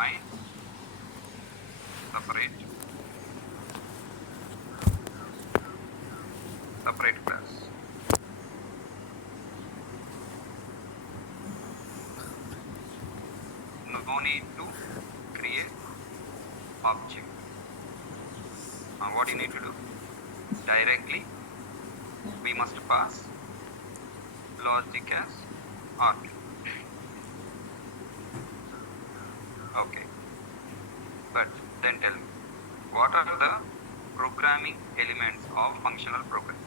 define separate class. No need to create object. What you need to do? Directly we must pass logic as argument. Okay, but then tell me, what are the programming elements of functional programming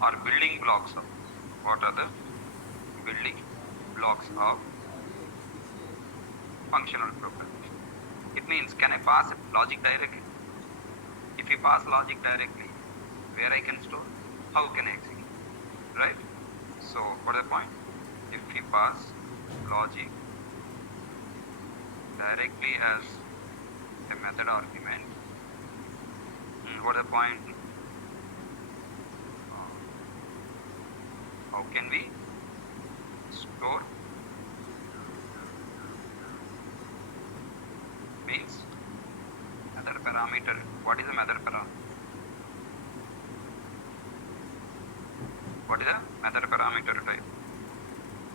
or building blocks of? What are the building blocks of functional programming? It means, can I pass logic directly? If we pass logic directly, where I can store? How can I execute? Right? So, what is the point? If we pass logic directly as a method argument, what is the point? How can we store? Means method parameter. What is a method parameter? What is a method parameter type?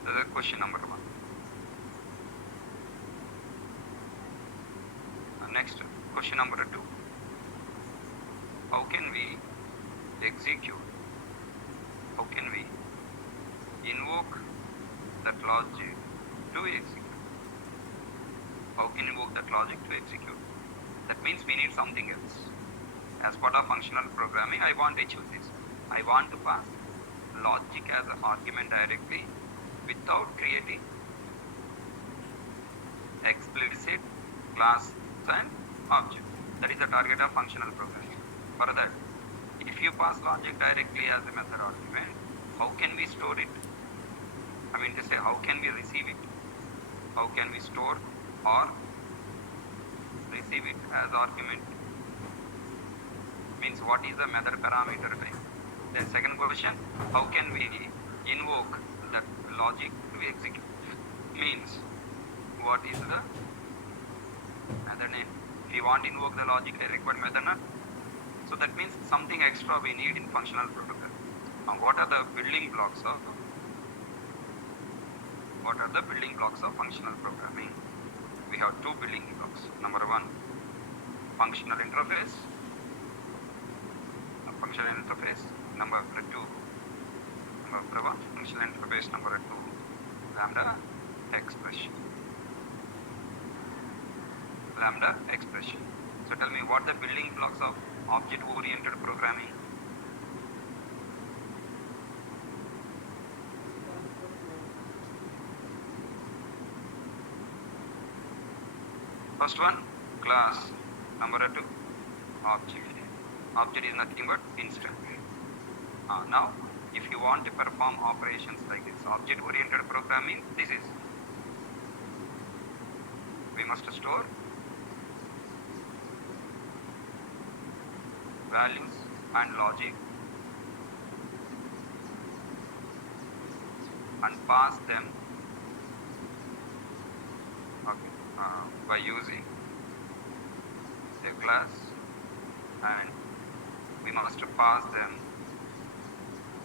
That is question number 1. Next, question number 2. How can we execute? How can we invoke that logic to execute? How can invoke that logic to execute? That means we need something else. As part of functional programming, I want to achieve this. I want to pass logic as an argument directly without creating explicit class and object. That is the target of functional programming. For that, if you pass logic directly as a method argument, how can we store it? I mean to say, how can we receive it? How can we store or receive it as argument? Means, what is the method parameter type? The second question, how can we invoke that logic to execute? Means, what is the method name? If you want to invoke the logic, I require method name. So that means something extra we need in functional programming. What are the building blocks of functional programming? We have 2 building blocks. Number 1, functional interface. Number 2, functional interface. Number 2, lambda expression. So tell me, what are the building blocks of object-oriented programming? First one, class. Number 2, object. Object is nothing but instance. Now, if you want to perform operations like this, object-oriented programming, this is, we must store values and logic and pass them by using a class, and we must pass them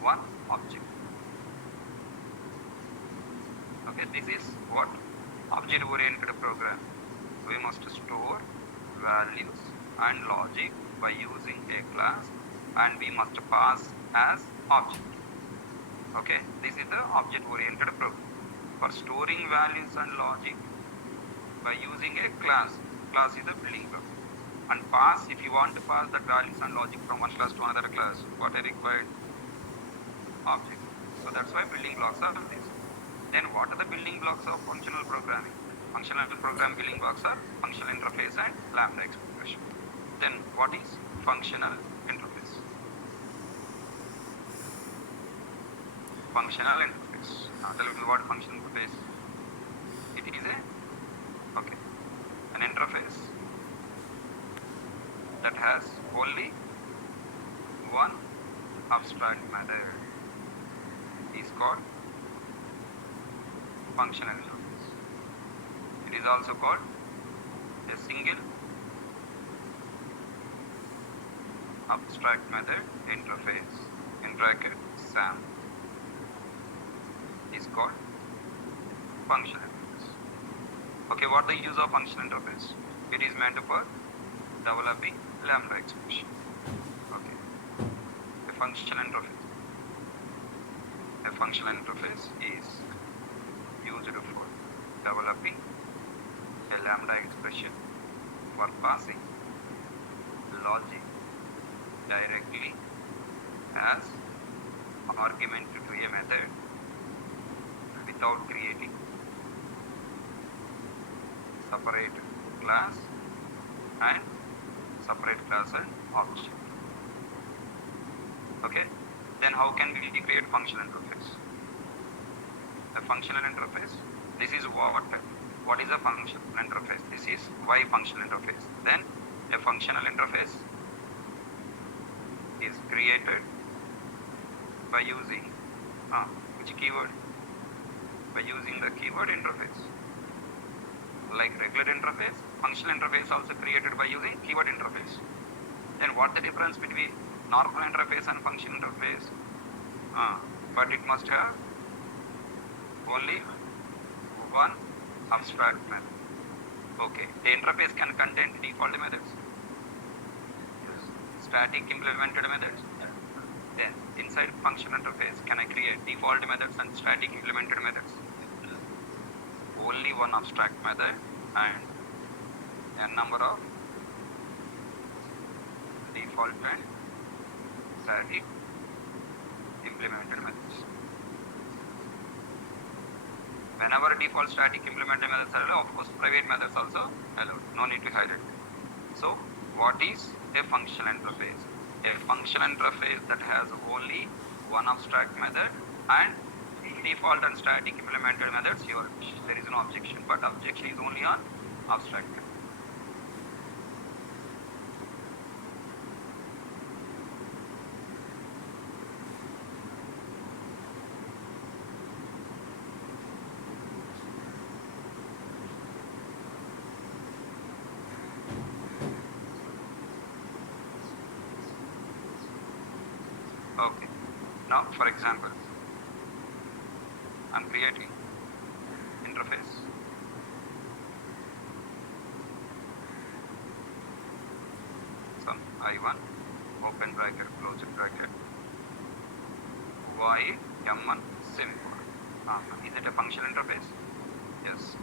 one object. Okay, this is what object-oriented program. We must store values and logic by using a class, and we must pass as object. Okay, this is the object-oriented program. For storing values and logic by using a class is the building block. And pass, if you want to pass the values and logic from one class to another class, what are required? Object. So that's why building blocks are this. Then what are the building blocks of functional programming? Functional program building blocks are functional interface and lambda expression. Then what is functional interface? Functional interface. Now tell me what functional interface. It is an interface that has only one abstract method is called functional interface. It is also called a single abstract method interface in bracket SAM is called functional interface. Okay, what the use of functional interface? It is meant for developing lambda expression. Okay, a functional interface. A functional interface is used for developing a lambda expression for passing logic directly as argument to a method without creating separate class and separate class and object. Okay, then how can we create functional interface? A functional interface, this is what is a functional interface? This is why functional interface. Then a functional interface is created by using which keyword? By using the keyword interface. Like regular interface, functional interface also created by using keyword interface. Then what the difference between normal interface and functional interface? But it must have only one abstract method. Okay, the interface can contain default methods, static implemented methods. Then inside function interface, can I create default methods and static implemented methods? Only one abstract method and a number of default and static implemented methods. Whenever default static implemented methods are allowed, of course private methods also allowed. No need to highlight. So what is a functional interface? A functional interface that has only one abstract method and default and static implemented methods. There is no objection, but objection is only on abstract method. Okay, now for example, I'm creating interface. Some I1, open bracket, close bracket, Y, M1, semicolon. Is it a functional interface? Yes.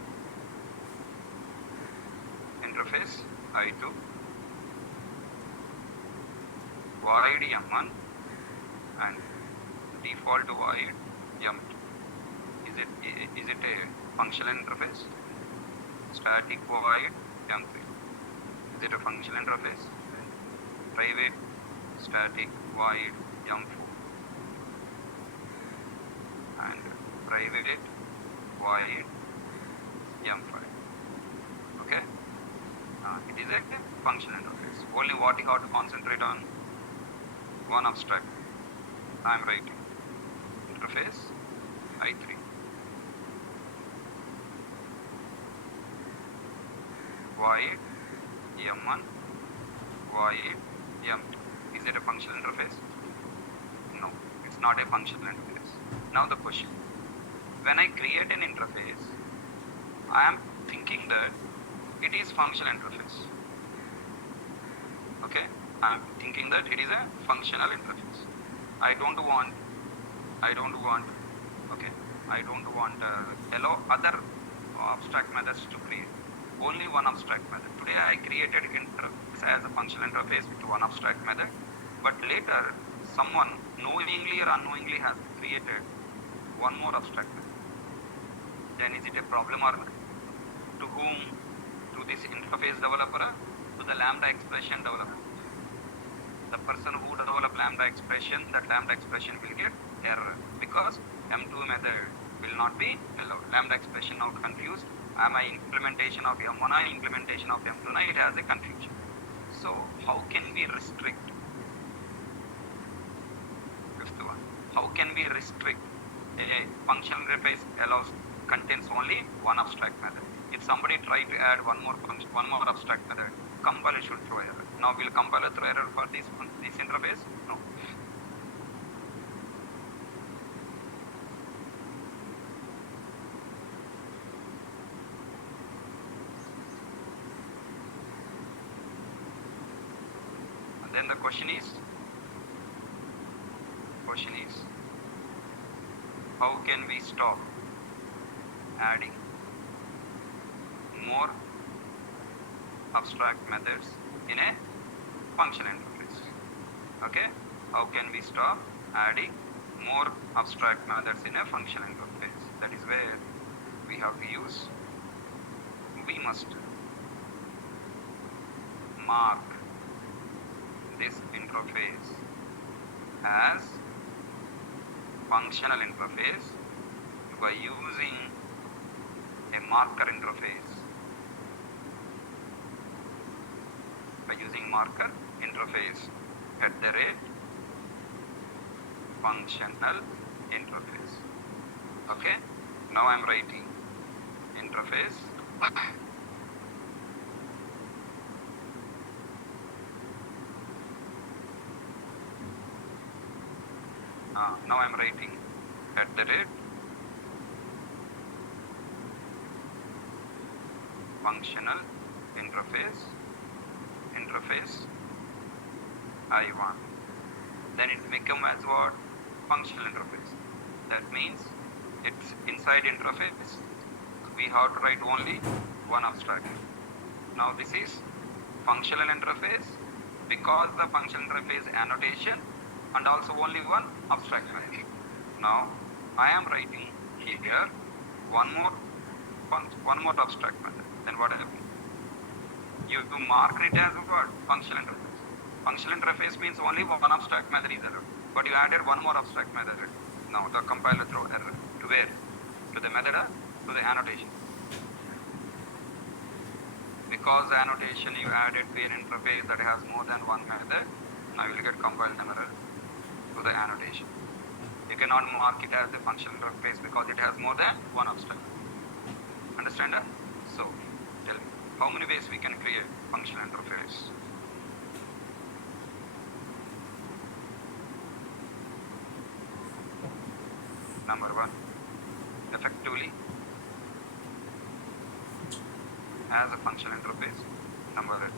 Interface I2, void M1 and default void M2. Is it a functional interface? Static void M3. Is it a functional interface? Private static void M4 and private void M5. Okay? It is a functional interface. Only what you have to concentrate on, one abstract. I am writing interface I3. Void M1, void M2. Is it a functional interface? No, it's not a functional interface. Now the question, when I create an interface, I am thinking that it is functional interface. Okay, I am thinking that it is a functional interface. I don't want allow other abstract methods to create. Only one abstract method. Today I created interface as a functional interface with one abstract method, but later someone knowingly or unknowingly has created one more abstract method. Then is it a problem or not? To whom? To this interface developer? To the lambda expression developer? The person who develop lambda expression, that lambda expression will get error because M2 method will not be allowed. Lambda expression now confused. Am I implementation of M1 or implementation of M2? It has a confusion. So how can we restrict? Fifth one. How can we restrict a functional interface contains only one abstract method? If somebody try to add one more function, one more abstract method, compiler should throw error. Now will compiler throw error for this interface? No. And then the question is, how can we stop adding more abstract methods in a function interface? Okay, how can we stop adding more abstract methods in a function interface? That is where we have to use, we must mark this interface as functional interface by using a marker interface. By using marker interface @ functional interface. Okay, now I am writing interface now I am writing @ functional interface I1. Then it become as what? Functional interface. That means it's inside interface we have to write only one abstract. Now this is functional interface because the functional interface annotation and also only one abstract method. Now I am writing here one more abstract method. Then what happens? You have to mark it as what? Functional interface. Functional interface means only one abstract method is allowed, but you added one more abstract method. Now the compiler throw error to where? To the method, to the annotation. Because the annotation you added to an interface that has more than one method, now you will get compiled error to the annotation. You cannot mark it as a functional interface because it has more than one abstract. Understand that? So tell me, how many ways we can create functional interface? Number one, effectively as a functional interface. Number two,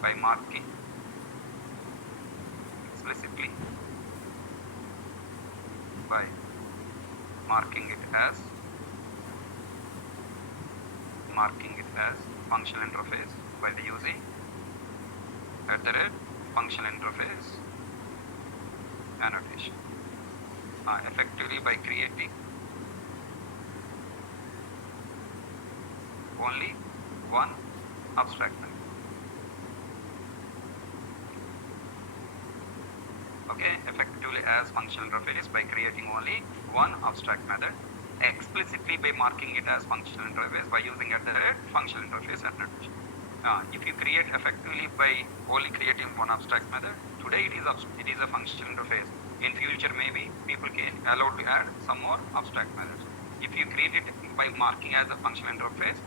by marking explicitly, by marking it as functional interface by the using @ functional interface annotation. Effectively by creating only one abstract method. Okay, effectively as functional interface by creating only one abstract method, explicitly by marking it as functional interface by using @ functional interface annotation. If you create effectively by only creating one abstract method, today it is a functional interface. In future maybe people can allowed to add some more abstract methods. If you create it by marking as a functional interface,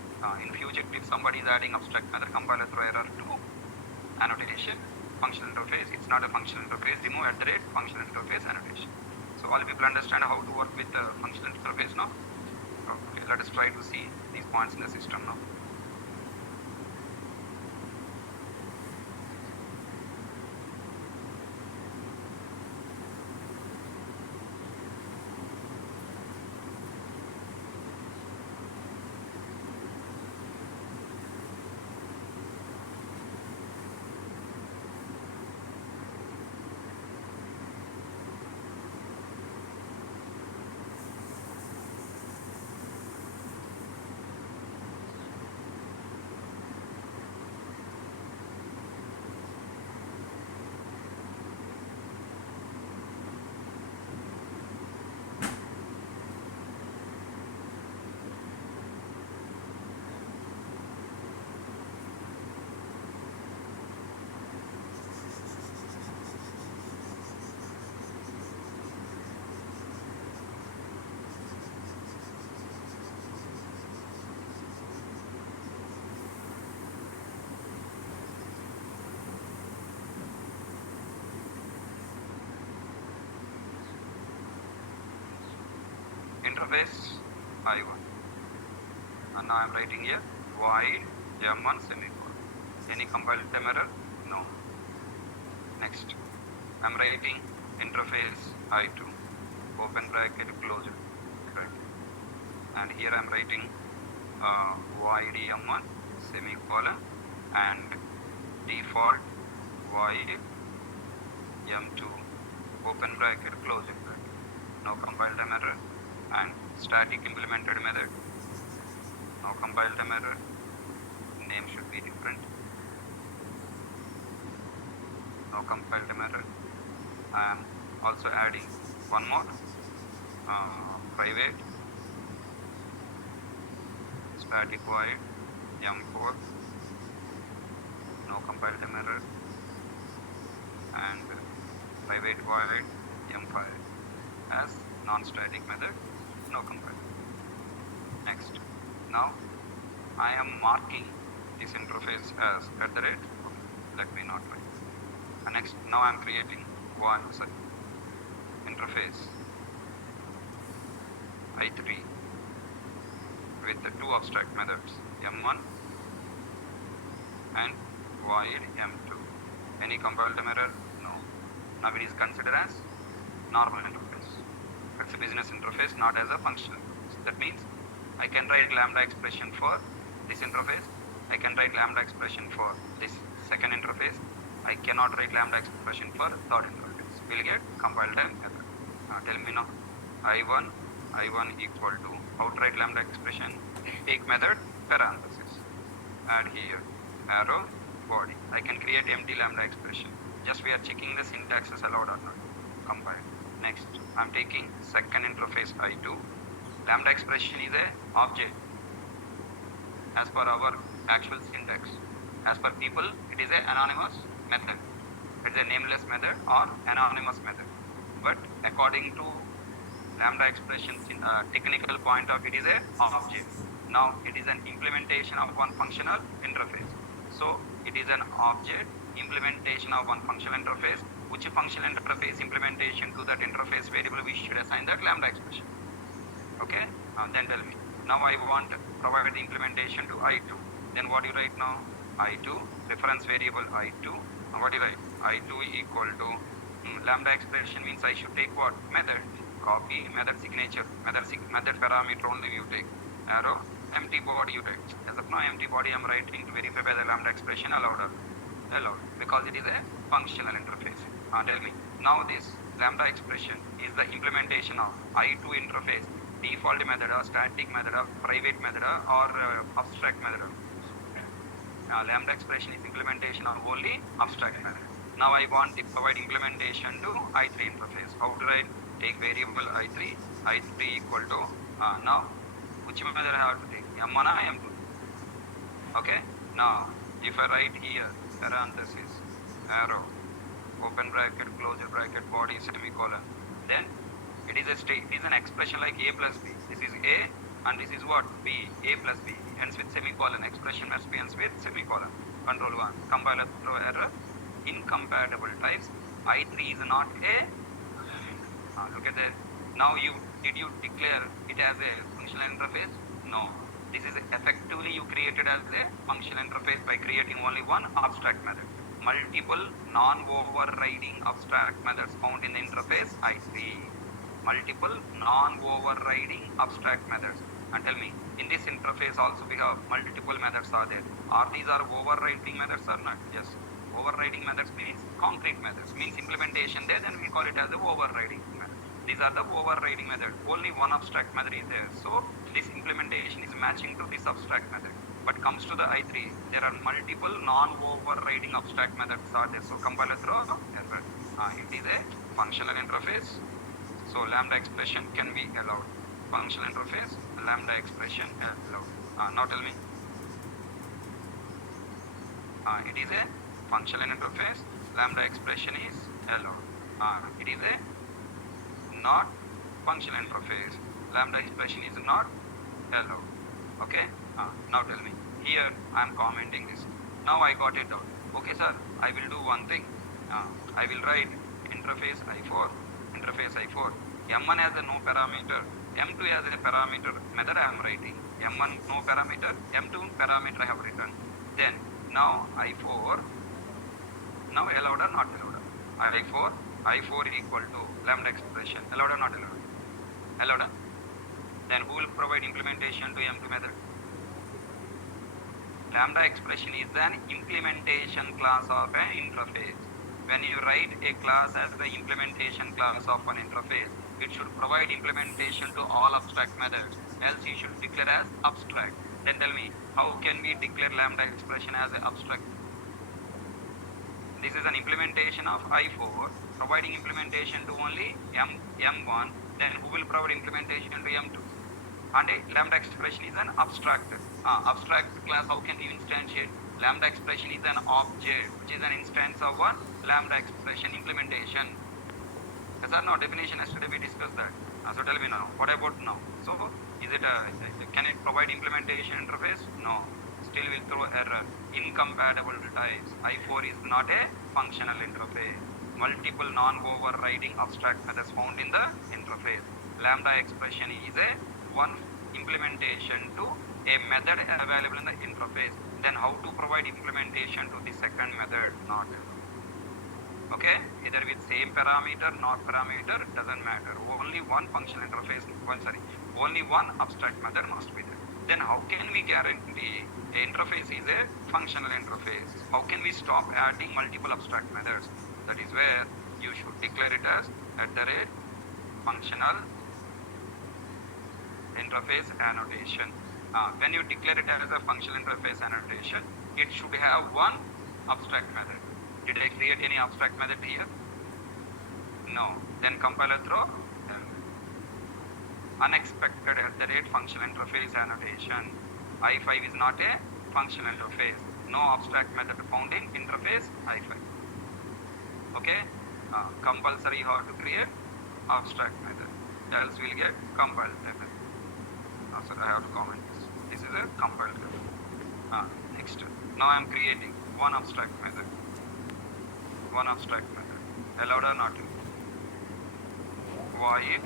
in future if somebody is adding abstract method, compiler throw error to annotation functional interface. It's not a functional interface. Remove @ functional interface annotation. So all people understand how to work with the functional interface now. Okay, let us try to see these points in the system now. interface I1. And now I am writing here void M1 semicolon. Any compile time error? No. Next, I am writing interface I2, open bracket, close bracket. And here I am writing void M1 semicolon and default void M2, open bracket, close bracket. No compile time error. And static implemented method, no compile time error. Name should be different. No compile time error. I am also adding one more private static void M4, no compile time error, and private void M5 as non-static method, no compile. Next, now I am marking this interface as @ okay, let me not write. And next, now I am creating interface I3 with the two abstract methods M1 and void M2. Any compile time error? No. Now it is considered as normal interface. It's a business interface, not as a functional interface. That means I can write lambda expression for this interface. I can write lambda expression for this second interface. I cannot write lambda expression for third interface. We'll get compile time error. Tell me now. I1 equal to outright lambda expression, take method, parenthesis. Add here arrow body. I can create empty lambda expression. Just we are checking the syntax is allowed or not. Compile. Next, I'm taking second interface I2. Lambda expression is a object as per our actual syntax. As per people, it is an anonymous method. It is a nameless method or anonymous method. But according to lambda expressions in technical point of it is a object. Now it is an implementation of one functional interface. So it is an object implementation of one functional interface. Which functional interface implementation to that interface variable we should assign that lambda expression. Okay, then tell me. Now I want to provide the implementation to I2. Then what do you write now? I2 reference variable I2. What do you write? I2 equal to lambda expression means I should take what? Method. Copy method signature. Method parameter only you take. Arrow empty body you take. As of now empty body I am writing to verify whether lambda expression allowed or allowed because it is a functional interface. Tell me. Now this lambda expression is the implementation of I2 interface, default method or static method or private method or abstract method. Lambda expression is implementation of only abstract method. Now I want to provide implementation to I3 interface. How to write? Take variable I3 equal to now which method I have to take? M1 or M2? Okay. Now if I write here parenthesis arrow open bracket close bracket body semicolon, then it is a state. It is an expression like A plus B. This is A and this is what? B. A plus B ends with semicolon. Expression must be ends with semicolon. Control 1. Compiler throw error. Incompatible types. I3 is not a. Look at that. Now did you declare it as a functional interface? No. This is effectively you created as a functional interface by creating only one abstract method. Multiple non-overriding abstract methods found in the interface I3. Multiple non-overriding abstract methods. And tell me, in this interface also we have multiple methods are there. Are these overriding methods or not? Yes. Overriding methods means concrete methods. Means implementation there, then we call it as the overriding method. These are the overriding method. Only one abstract method is there. So this implementation is matching to this abstract method. But comes to the I3, there are multiple non-overriding abstract methods are there. So compiler throw error. It is a functional interface. So lambda expression can be allowed. Functional interface, lambda expression allowed. Now tell me. It is a functional interface. Lambda expression is allowed. It is a not functional interface. Lambda expression is not allowed. Okay. Now tell me. Here I am commenting this. Now I got it out. Okay, sir. I will do one thing. I will write interface I4. M1 has a no parameter. M2 as a parameter method I am writing. M1 no parameter, M2 parameter I have written. Then now I4, now allowed or not allowed? I4 equal to lambda expression, allowed or not allowed? Allowed. Then who will provide implementation to M2 method? Lambda expression is an implementation class of an interface. When you write a class as the implementation class of an interface, it should provide implementation to all abstract methods, else you should declare as abstract. Then tell me, how can we declare lambda expression as an abstract? This is an implementation of I4, providing implementation to only M1, then who will provide implementation to M2? And a lambda expression is an abstract. Abstract class, how can you instantiate? Lambda expression is an object, which is an instance of one lambda expression implementation. Yes or no? Definition yesterday we discussed that. So tell me now, what about now? So is it can it provide implementation interface? No. Still will throw error. Incompatible types. I4 is not a functional interface. Multiple non-overriding abstract methods found in the interface. Lambda expression is a one implementation to a method available in the interface. Then how to provide implementation to the second method? Not. Okay, either with same parameter, not parameter, doesn't matter. Only one functional interface, only one abstract method must be there. Then how can we guarantee a interface is a functional interface? How can we stop adding multiple abstract methods? That is where you should declare it as functional interface annotation. When you declare it as a functional interface annotation, it should have one abstract method. Did I create any abstract method here? No. Then compiler throw unexpected functional interface annotation. I5 is not a functional interface. No abstract method found in interface I5. Okay? Compulsory how to create abstract method. Else we'll get compiled method. So I have to comment this. This is a compiled method. Next. Now I am creating one abstract method. One abstract method. Allowed or not? Void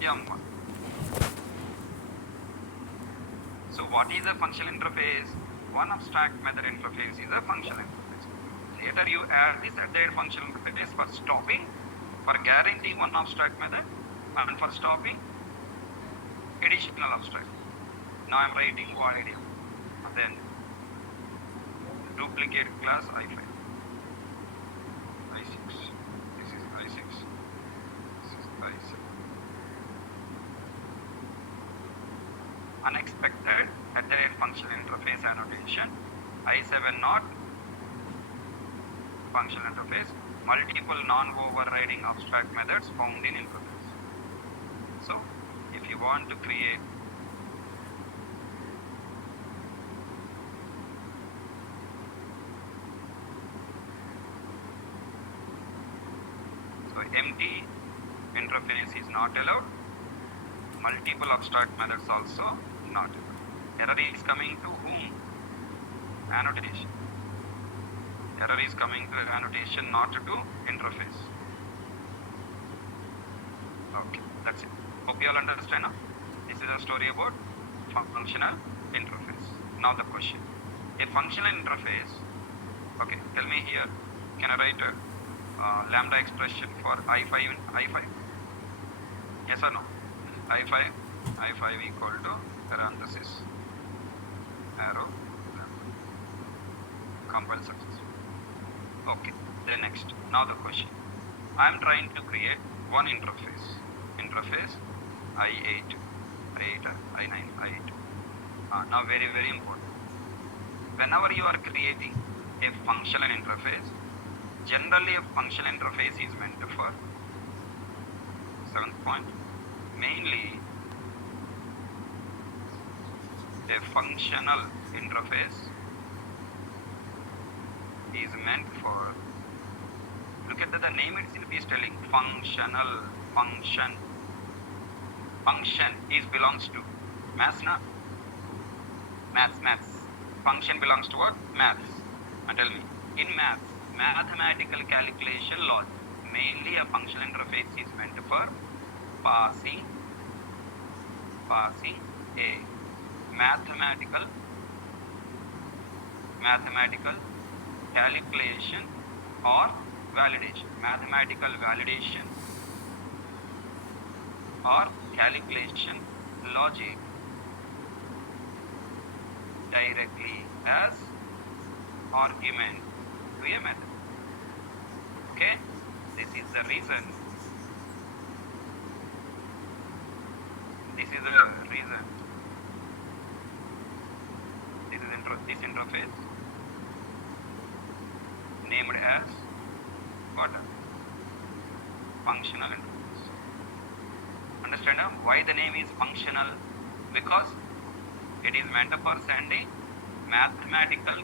M1. So what is a functional interface? One abstract method interface is a functional interface. Later you add this functional interface for stopping, for guaranteeing one abstract method, and for stopping additional abstract. Now I am writing void M. Then duplicate class I5. I6. This is I6. This is I7. Unexpected functional interface annotation. I7 not functional interface. Multiple non-overriding abstract methods found in interface. So if you want to create empty interface is not allowed. Multiple abstract methods also not allowed. Error is coming to whom? Annotation. Error is coming to annotation, not to interface. Okay, that's it. Hope you all understand now. This is a story about functional interface. Now the question. A functional interface. Okay, tell me here. Can I write a lambda expression for I5? Yes or no? I5 equal to parenthesis arrow compile success. Okay, then next. Now the question. I am trying to create one interface. Interface I8, I9, I8. Now very important. Whenever you are creating a functional interface, generally a functional interface is meant for 7th point. Mainly a functional interface is meant for, look at the name itself is telling functional. Function is belongs to maths, na? Maths. Function belongs to what? Maths. And tell me, in maths, mathematical calculation logic, mainly a functional interface is meant for passing passing a mathematical calculation or validation. Mathematical validation or calculation logic directly as argument to a method. Okay, this is the reason. This interface named as what? Functional interface. Understand why the name is functional? Because it is meant for sending mathematical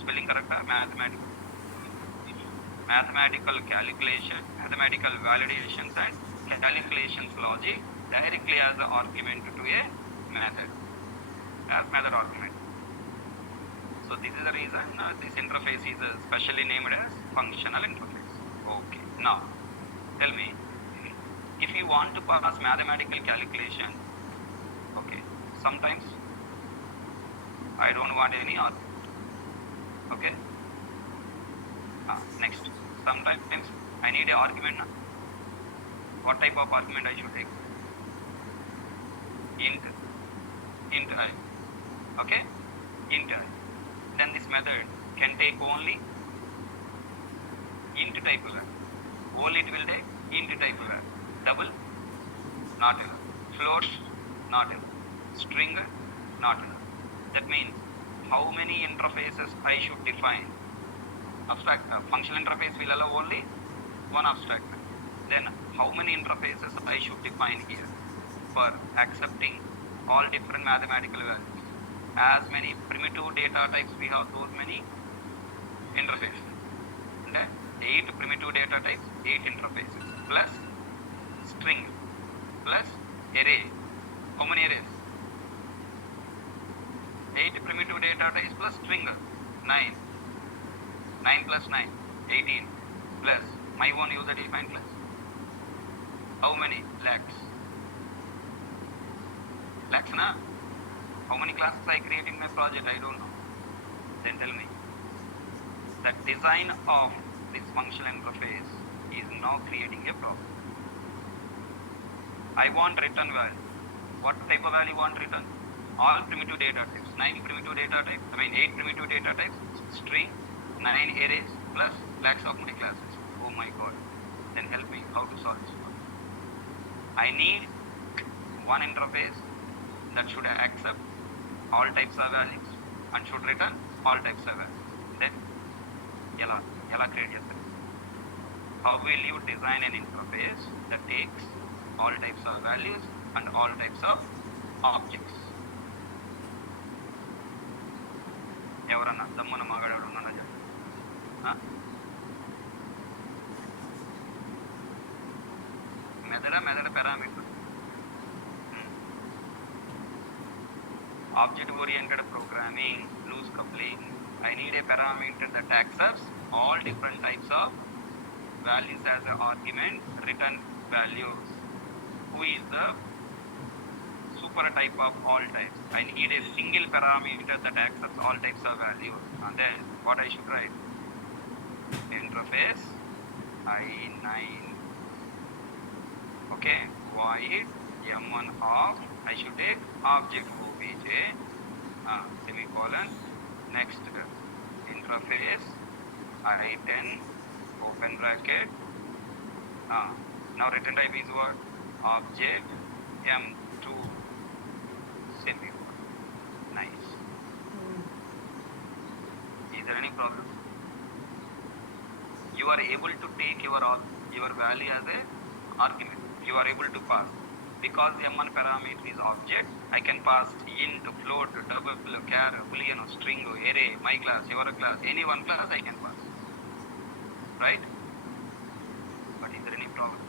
spelling correct? Mathematical calculation, mathematical validations and calculations logic directly as an argument to a method, as method argument. So this is the reason this interface is specially named as functional interface. Okay, now tell me, if you want to pass mathematical calculation, okay, sometimes I don't want any argument. Okay, next, sometimes I need an argument. What type of argument I should take? Int I. Okay, int I. Then this method can take only int type of. Only it will take int type of. Double, not enough. Float, not enough. String, not enough. That means how many interfaces I should define? Abstract functional interface will allow only one abstract. Then how many interfaces I should define here for accepting all different mathematical values? As many primitive data types we have, those many interfaces. And 8 primitive data types, 8 interfaces plus string plus array. How many arrays? 8 primitive data types plus string, 9. 9 plus 9, 18 plus my own user defined class. How many? Lakhs. Lakhs na? How many classes I create in my project? I don't know. Then tell me. The design of this functional interface is now creating a problem. I want return value. What type of value I want return? All primitive data types. 9 primitive data types. 8 primitive data types. String. 9 arrays plus lakhs of my classes. Oh my god. Then help me how to solve this one. I need one interface that should accept all types of values and should return all types of values. Then yala create chestam. How will you design an interface that takes all types of values and all types of objects? ఎవరన్నా దమ్మున మగాడు ఉన్నాడా చెప్పు. మెదడ parameter. Object oriented programming, loose coupling. I need a parameter that accepts all different types of values as an argument, return values. Who is the super type of all types? I need a single parameter that accepts all types of values. And then what I should write? Interface I9. Okay, void m1 of, I should take object obj, semicolon, next interface I10 open bracket. Now return type is what? Object m2 semicolon. Nice. Is there any problem? You are able to take your value as a argument. You are able to pass. Because m1 parameter is object, I can pass int, float, double, char, boolean, string, array, my class, your class, any one class I can pass. Right? But is there any problem?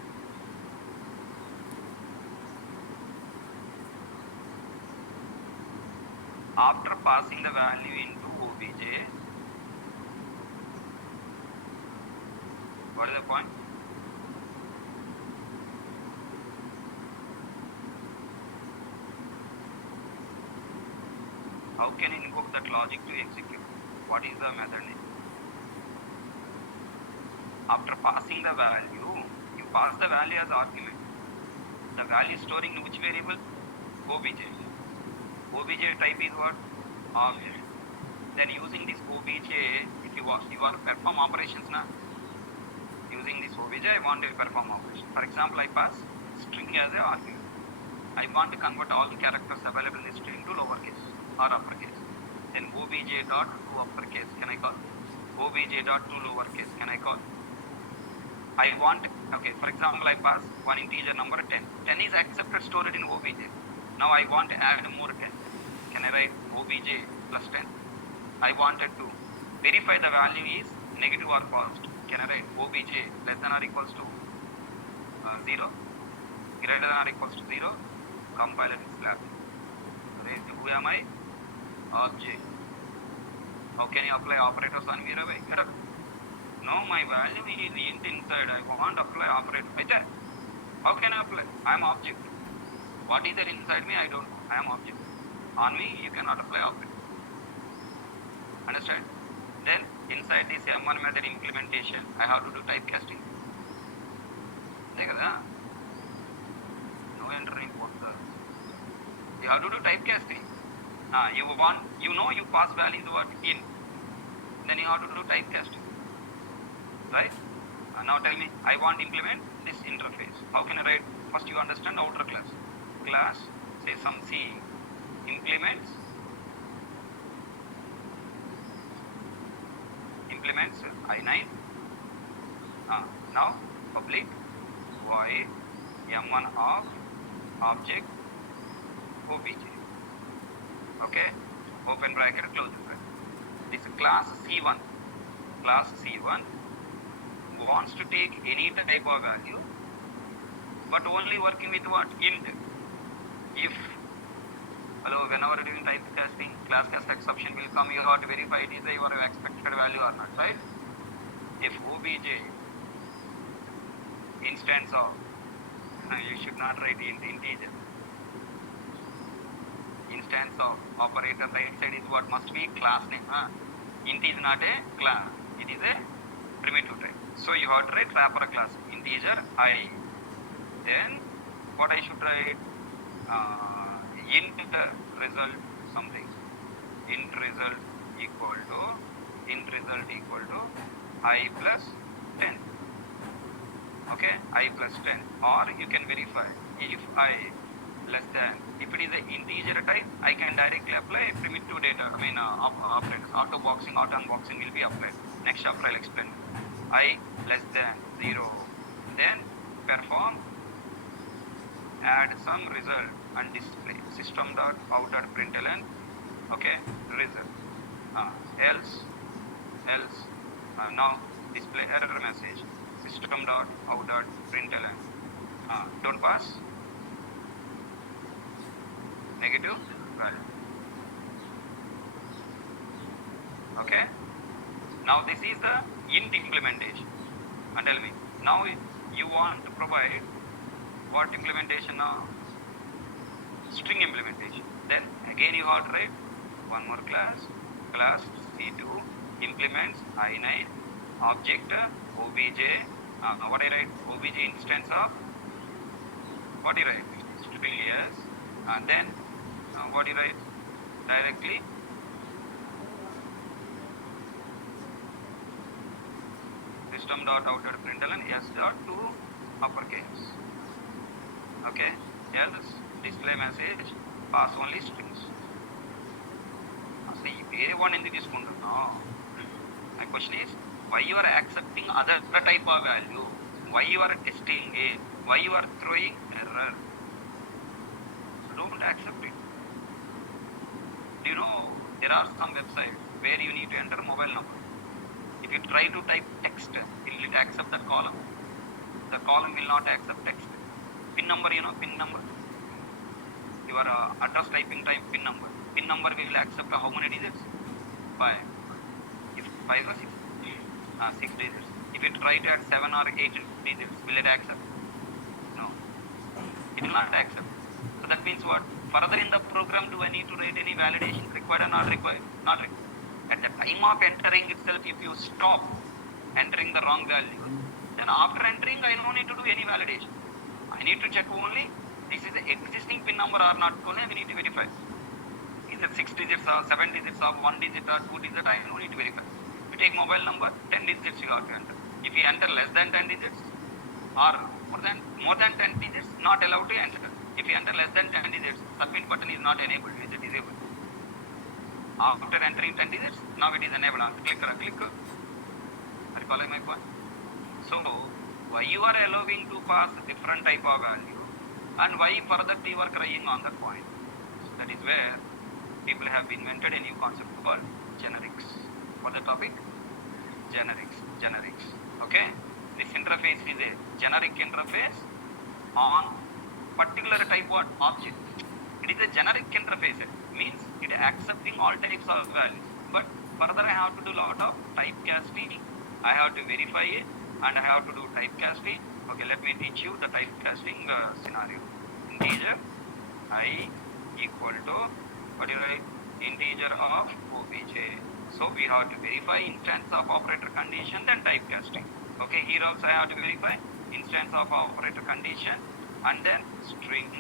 After passing the value into obj, what is the point? how can you invoke that logic to execute? What is the method name? After passing the value, you pass the value as argument. The value storing in which variable? Obj. Obj type is what? Object. Then using this obj, if you want to perform operations now, using this obj I want to perform operation. For example, I pass string as a argument. I want to convert all the characters available in the string to lowercase or uppercase. Then obj dot to uppercase can I call? Obj dot to lowercase can I call? I want, okay, for example, I pass one integer number 10. 10 is accepted stored in obj. Now I want to add more 10. Can I write obj plus 10? I wanted to verify the value is negative or positive. Can I write obj less than or equals to 0, greater than or equals to 0, compiler is slapping. Who am I? Object. How can you apply operators on Mirabai? No, my value is int inside. I want to apply operator. How can I apply? I am object. What is there inside me? I don't know. I am object. On me, you cannot apply operator. Understand? Then inside this M1 method implementation, I have to do typecasting. No entering both. You have to do typecasting. You pass values what in. Then you have to do typecasting. Right? Now tell me, I want to implement this interface. How can I write? First you understand outer class. Class, say some C implements I9. Now public void M1 of object obj. Okay, open bracket, close bracket. This class C1 wants to take any type of value, but only working with what? Int. If whenever doing typecasting, class cast exception will come, you have to verify it is your expected value or not, right? If obj instance of, you should not write integer. Instance of operator right side is what must be class name. Int is not a class, it is a primitive type. So you have to write wrapper class integer I. Then what I should write? Int result something. Int result equal to I plus 10. Okay, I plus 10. Or you can verify if I less than, if it is an integer type, I can directly apply primitive data. Operators, auto boxing, auto unboxing will be applied. Next chapter I'll explain. I less than 0. Then perform add some result and display system.out.println. Okay, result. Else now display error message system.out.println. Don't pass negative value. Okay, now this is the int implementation. And tell me, now you want to provide what implementation now? String implementation. Then again you have to write one more class C2 implements I9 object obj. What I write? Obj instance of what you write? String yes. And then what you write? Directly system.out.println s dot to uppercase. Okay, else display message pass only strings. So వేరే one ఎందుకు తీసుకుంటున్నావు? My question is, why you are accepting other type of value? Why you are testing it? Why you are throwing error? Don't accept it. Do you know there are some websites where you need to enter mobile number? If you try to type text, will it accept that column? The column will not accept text. PIN number, PIN number. Your address typing type PIN number. PIN number will accept how many digits? 5. If 5 or 6? 6 digits. If you try to add 7 or 8 digits, will it accept? No. It will not accept. So that means what? further in the program, do I need to write any validation required or not required? Not required. At the time of entering itself, if you stop entering the wrong value, then after entering, I don't need to do any validation. I need to check only this is the existing PIN number or not, only we need to verify. Is it 6 digits or 7 digits or 1 digit or 2 digits? I don't need to verify. You take mobile number, 10 digits you have to enter. If you enter less than 10 digits or more than 10 digits, not allowed to enter. If you enter less than 10 digits, submit button is not enabled, it is disabled. After entering 10 digits, now it is enabled. Click. Are you following my point? So, why you are allowing to pass different type of value and why further you are crying on that point? So that is where people have invented a new concept called generics. What the topic? Generics. Okay? This interface is a generic interface on particular type of object. It is a generic interface. It means it is accepting all types of values. But further I have to do lot of typecasting. I have to verify it and I have to do typecasting. Okay, let me teach you the typecasting scenario. Integer I equal to, what do you write? Integer of obj. So we have to verify instance of operator condition, then typecasting. Okay, here also I have to verify instance of operator condition and then string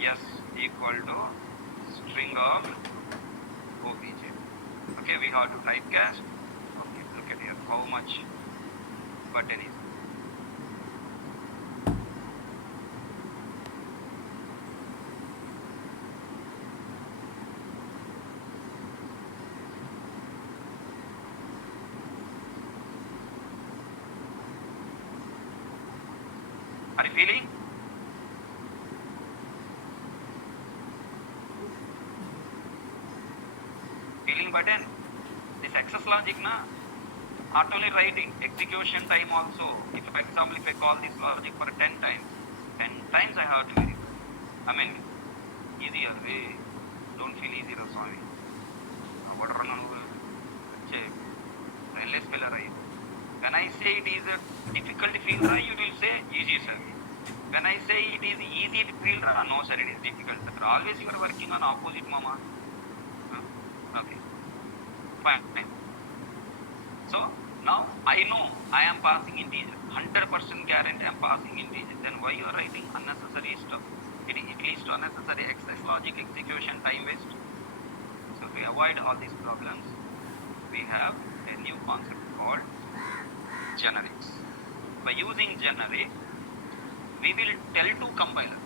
s equal to string of obj. Okay, we have to typecast. Okay, look at here how much button is. Are you feeling? Feeling button? This access logic na, not only writing, execution time also. If for example, if I call this logic for 10 times I have to verify. I mean, easier way. Don't feel easy, Swami. What are less spell right? When I say it is a difficult field, you will say easy, sir. When I say it is easy field, no, sir, it is difficult. Sir. Always you are working on opposite, mama. Okay. Fine. So now I know I am passing integer. 100% guarantee I am passing integer. Then why you are writing unnecessary stuff? It leads to unnecessary access logic, execution, time waste. So to avoid all these problems, we have a new concept called generics. By using generic, we will tell to compiler,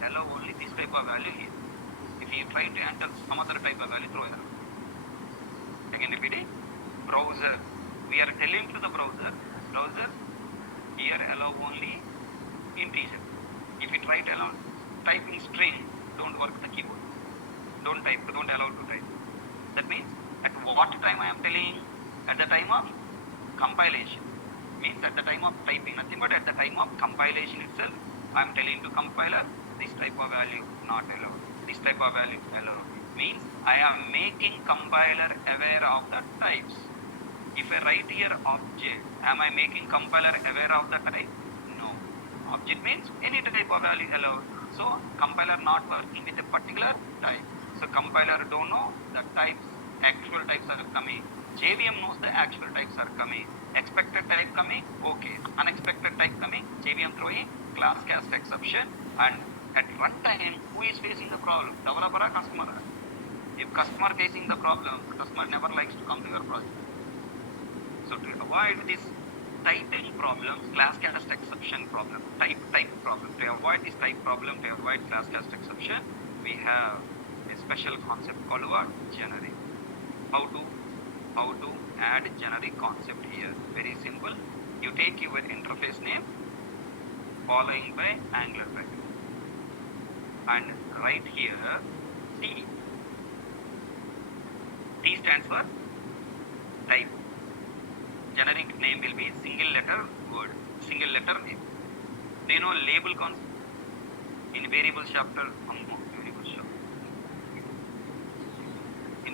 hello, only this type of value here. If you try to enter some other type of value, throw error. Again repeating, browser, we are telling to the browser, here allow only integer. If you try to allow typing string, don't work the keyboard. Don't allow to type. That means at what time I am telling? At the time of compilation. Means at the time of typing, nothing but at the time of compilation itself, I am telling to compiler, this type of value not allowed. This type of value allowed. Means I am making compiler aware of the types. If I write here object, am I making compiler aware of the type? No. Object means any type of value allowed. So compiler not working with a particular type. So compiler don't know the types, actual types are coming. JVM knows the actual types are coming. Expected type coming, okay. Unexpected type coming, JVM throwing class cast exception. And at runtime, who is facing the problem? Developer or customer? If customer facing the problem, customer never likes to come to your project. So to avoid this typing problem, class cast exception problem, type problem, to avoid this type problem, to avoid class cast exception, we have a special concept called what? Generic. How to add generic concept here? Very simple. You take your interface name following by angular bracket and write here T. T stands for type. Generic name will be single letter word, single letter name. Do you know label concept? In variables chapter,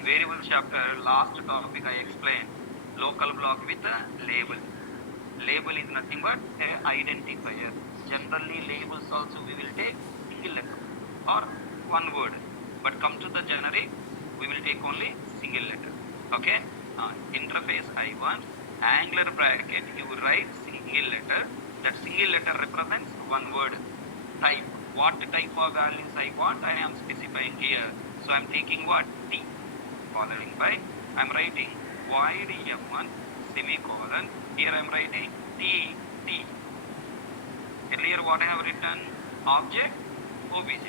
variable chapter, last topic I explained, local block with a label. Label is nothing but an identifier. Generally labels also we will take single letter or one word. But come to the generic, we will take only single letter. Okay? Interface I1, angular bracket, you write single letter. That single letter represents one word. Type. What type of values I want, I am specifying here. So I am taking what? T. Following by, I am writing void M1 semicolon. Here I am writing T. Earlier what I have written? Object obj.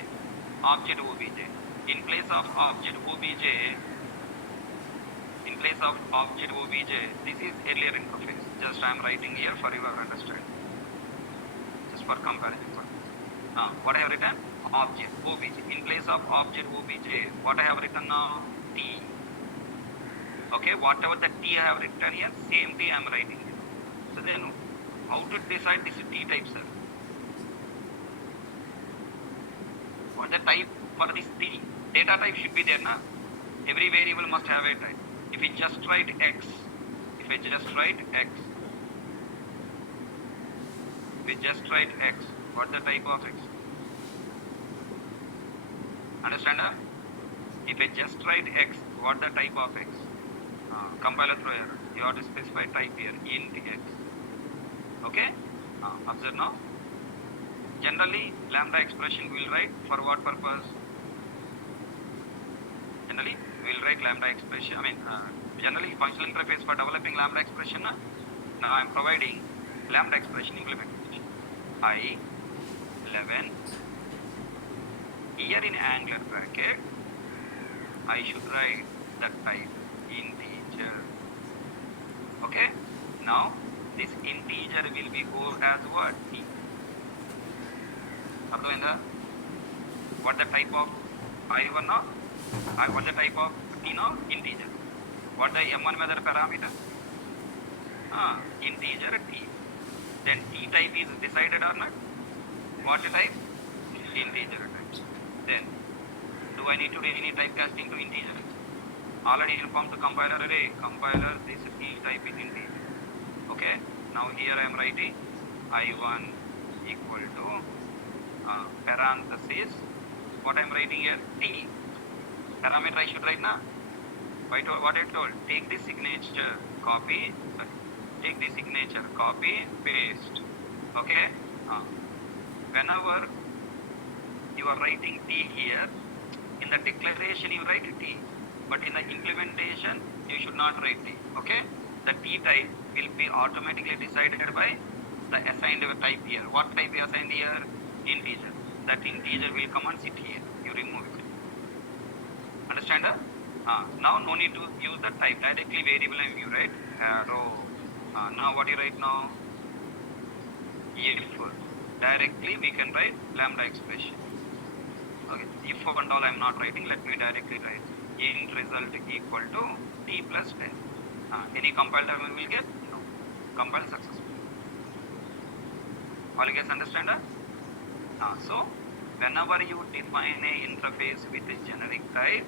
Object obj. In place of object obj, this is earlier interface. Just I am writing here for your understanding. Just for comparison. What I have written? Object obj. In place of object obj, what I have written now? T. Okay, whatever the T I have written here, same T I am writing here. So then, how to decide this T type, sir? What the type for this T? Data type should be there, na? Every variable must have a type. If we just write X, what the type of X? Understand? If I just write X, what the type of X? Compiler throw error. You have to specify type here, int X. Okay? Observe now. Generally, lambda expression we will write for what purpose? Generally, we will write lambda expression. Generally, functional interface for developing lambda expression. Now I am providing lambda expression implementation. I11. Here in angular bracket, I should write the type integer. Okay? Now, this integer will be called as what? T. What the type of I1 now? What the type of T now? Integer. What the M1 method parameter? Integer T. Then T type is decided or not? What type? Integer type. Then, do I need to do any typecasting to integer? Already informed the compiler array. Compiler, this T type is integer. Okay? Now here I am writing I1 equal to parenthesis. What I am writing here? T. Parameter I should write now. What I told? Take the signature, copy, paste. Okay? Whenever you are writing T here, in the declaration you write T, but in the implementation you should not write T. Okay? The T type will be automatically decided by the assigned type here. What type you assigned here? Integer. That integer will come and sit here. You remove it. Understand? Now no need to use the type. Directly variable and you write arrow. Now what you write now? If. Directly we can write lambda expression. Okay. If and all I am not writing, let me directly write int result equal to t plus 10. Any compile time will get? No. Compile successful. All you guys understand? So whenever you define a interface with a generic type,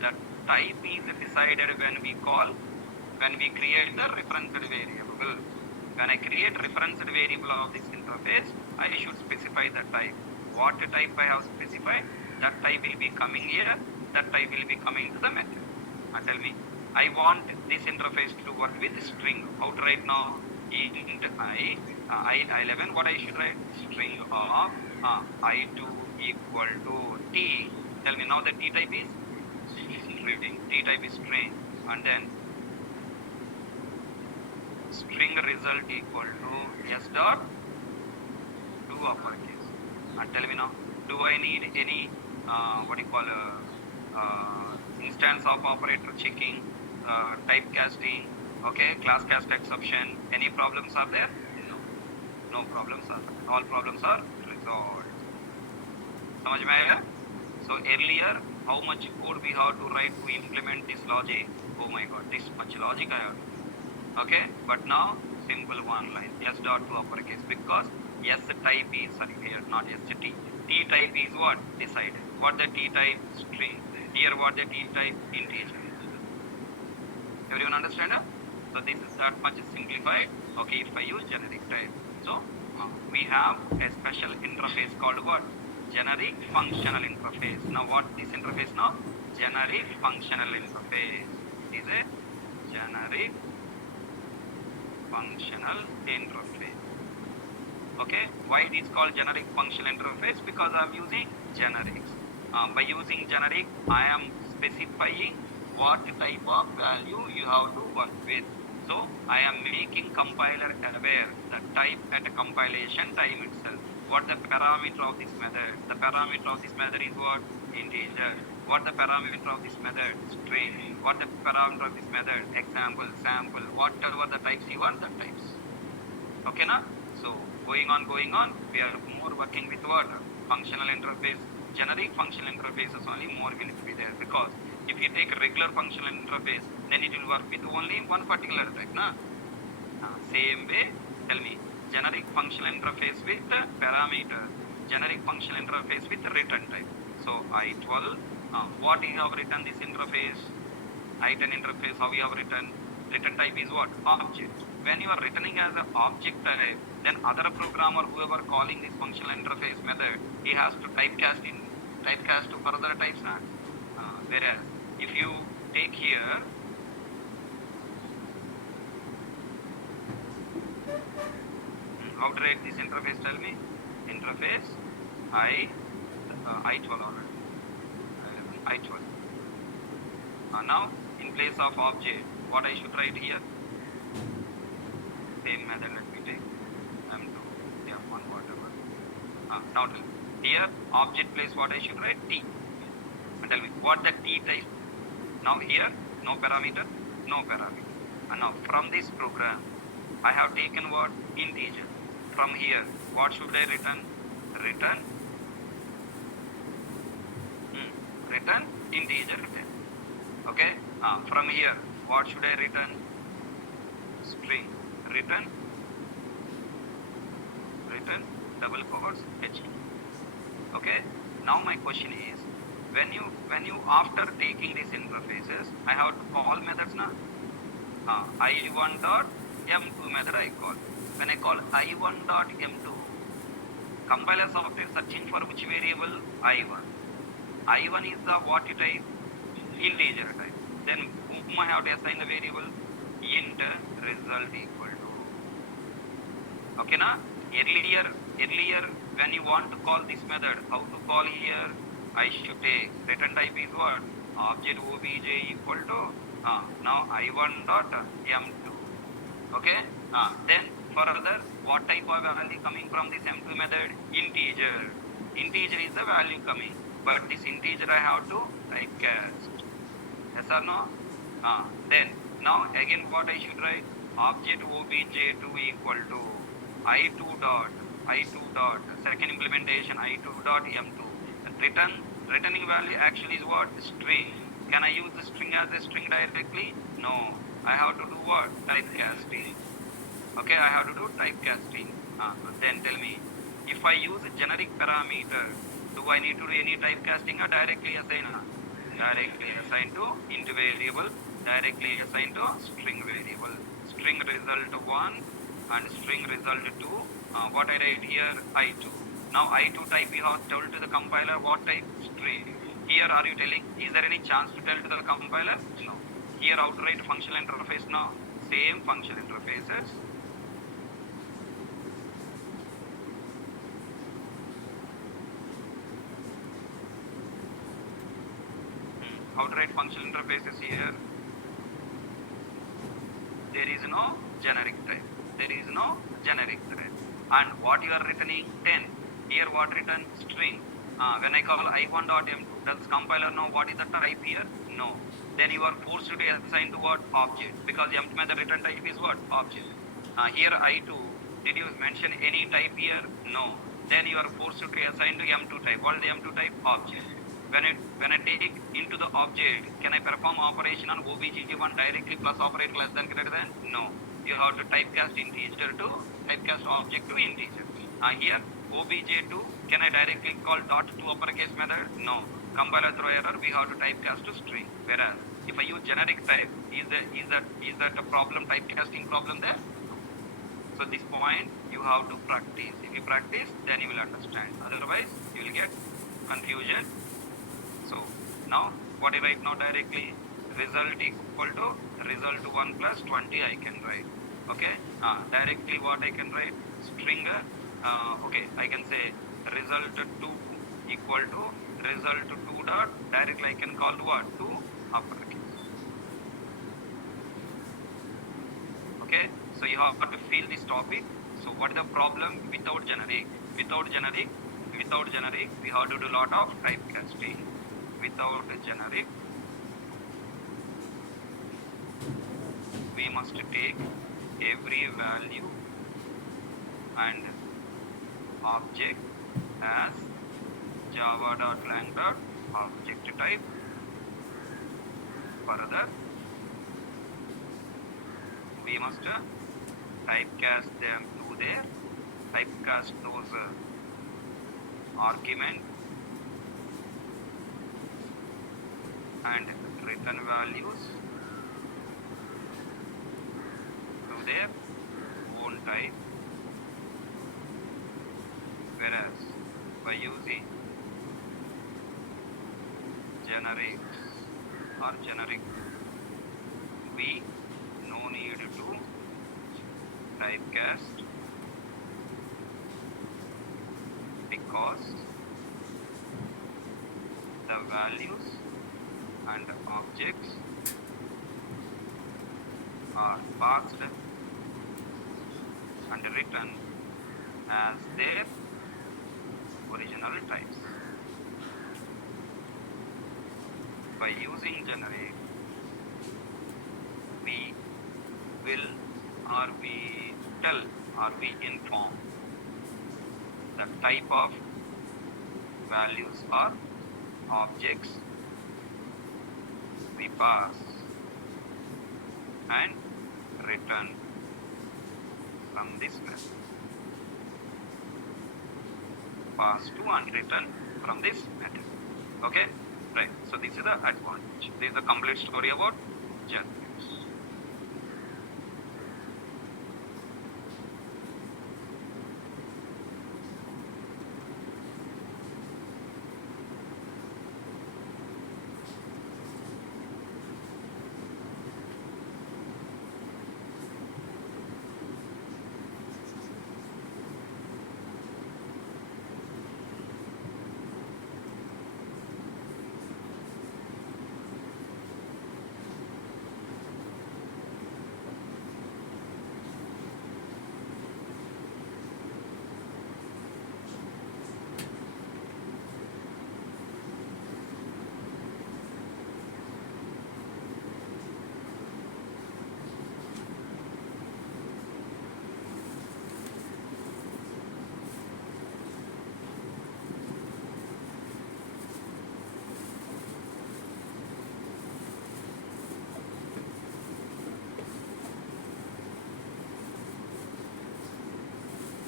the type is decided when we create the referenced variable. When I create referenced variable of this interface, I should specify the type. What type I have specified, that type will be coming here, that type will be coming to the method. Tell me, I want this interface to work with string. How to write now? Int I11, what I should write? String of I2 equal to T. Tell me now the T type is string. T type is string. And then string result equal to S dot 2 uppercase. And tell me now, do I need any instance of operator checking, typecasting, okay, class cast exception? Any problems are there? No problems are there. All problems are resolved. समझ में आएगा? So earlier, how much code we have to write to implement this logic? Oh my God, this much logic I have. Okay, but now simple one line, S dot to uppercase, because S type is, sorry here, not S T. T type is what? Decided. What the T type? String. Here what the T type? Integer. Everyone understand? So this is that much simplified. Okay, if I use generic type. So we have a special interface called what? generic functional interface. Now what this interface now? Generic functional interface. It is a generic functional interface. Okay, why it is called generic functional interface? Because I am using generics. By using generic, I am specifying what type of value you have to work with. So I am making compiler aware the type at compilation time itself. What the parameter of this method? The parameter of this method is what? Integer. What the parameter of this method? String. What the parameter of this method? Example, sample. Whatever the types you want, the types. Okay, na? So going on, we are more working with what? Functional interface. Generic functional interfaces only more will be there, because if you take a regular functional interface, then it will work with only one particular type, na? Same way, tell me, generic functional interface with parameter, generic functional interface with return type. So I12, what you have written this interface? I10 interface, how you have written? Return type is what? Object. When you are returning as an object type, then other programmer, whoever calling this functional interface method, he has to typecast to further types. Whereas if you take here, how to write this interface? Tell me. Interface I12 already. I12. Now in place of object, what I should write here? Same method, let me take M2, F1, whatever. Now tell me, here object place what I should write? T. And tell me what the T type. Now here no parameter, no parameter. And now from this program I have taken what? Integer. From here what should I return? Return integer. Okay. From here what should I return? String. Return double quotes H. Okay. Now my question is, when you after taking these interfaces, I have to call methods now. I1 dot M2 method I call. When I call I1 dot M2, compiler software searching for which variable? I1. I1 is the what type? Integer type. Then whom I have to assign the variable? Int result equal to. Okay, na? Earlier when you want to call this method, how to call here? I should take return type is what? Object obj equal to now I1 dot M2. Okay. Then further, what type of value coming from this M2 method? Integer. Integer is the value coming, but this integer I have to typecast. Yes or no? Then now again what I should write? Object obj2 equal to I2 dot second implementation I2 dot M2. Returning value actually is what? String. Can I use the string as a string directly? No. I have to do what? Typecasting. Okay, I have to do typecasting. Then tell me, if I use a generic parameter, do I need to do any typecasting or directly assign? Directly assign to int variable, directly assign to string variable. String result 1 and string result 2. What I write here? I2. Now I2 type we have told to the compiler what type? String. Here are you telling, is there any chance to tell to the compiler? No. Here outright functional interface now. Same functional interfaces. Outright functional interfaces here. There is no generic type. There is no generic type. And what you are returning? 10. Here what written? String. When I call I1.m2, does compiler know what is the type here? No. Then you are forced to assign to what? Object. Because M2 method return type is what? Object. Here I2, did you mention any type here? No. Then you are forced to assign to M2 type. What is the M2 type? Object. When I take into the object, can I perform operation on obj1 directly plus operator less than greater than? No. You have to typecast integer to typecast object to integer. Here obj2, can I directly call dot to uppercase method? No. Compiler throw error, we have to typecast to string. Whereas if I use generic type, is that a problem, typecasting problem there? So this point you have to practice. If you practice, then you will understand. Otherwise, you will get confusion. So now what I write now directly, result equal to result 1 plus 20 I can write. Okay, directly what I can write, string, okay, I can say result 2 equal to result 2 dot, directly I can call what, 2 uppercase. Okay, so you have to feel this topic. So what is the problem without generic? Without generic, we have to do a lot of typecasting. Without generic, we must take every value and object as java.lang.object type. Further, we must typecast them to their typecast those argument and return values to their own type. Whereas by using generics or generic, we no need to typecast, because the values and objects are passed and written as their original types. By using generic, we will or we tell or we inform the type of values or objects we pass and return from this method. Pass to and return from this method. Okay, right. So this is the advantage. This is the complete story about generics.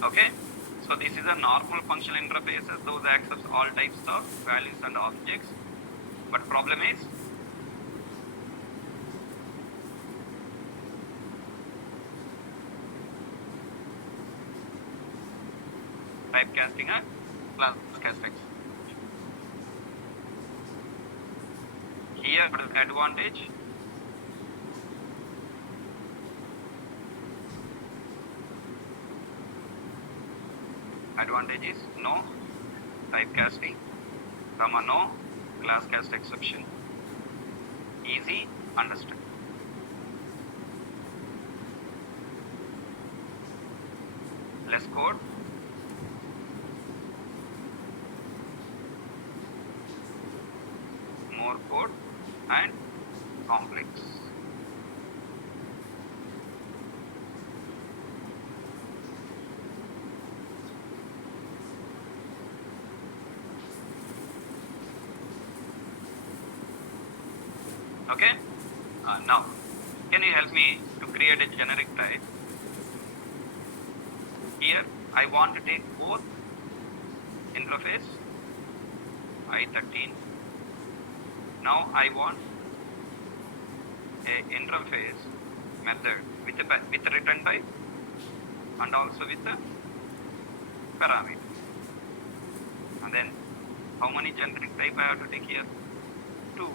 Okay, so this is a normal functional interfaces. Those accepts all types of values and objects. But problem is, typecasting and class casting. Here, what is the advantage? Advantage is no typecasting, no class cast exception, easy understand. Less code, more code, and complex. Okay, now can you help me to create a generic type? Here I want to take both interface I13. Now I want a interface method with a return type and also with the parameter. And then how many generic type I have to take here? 2.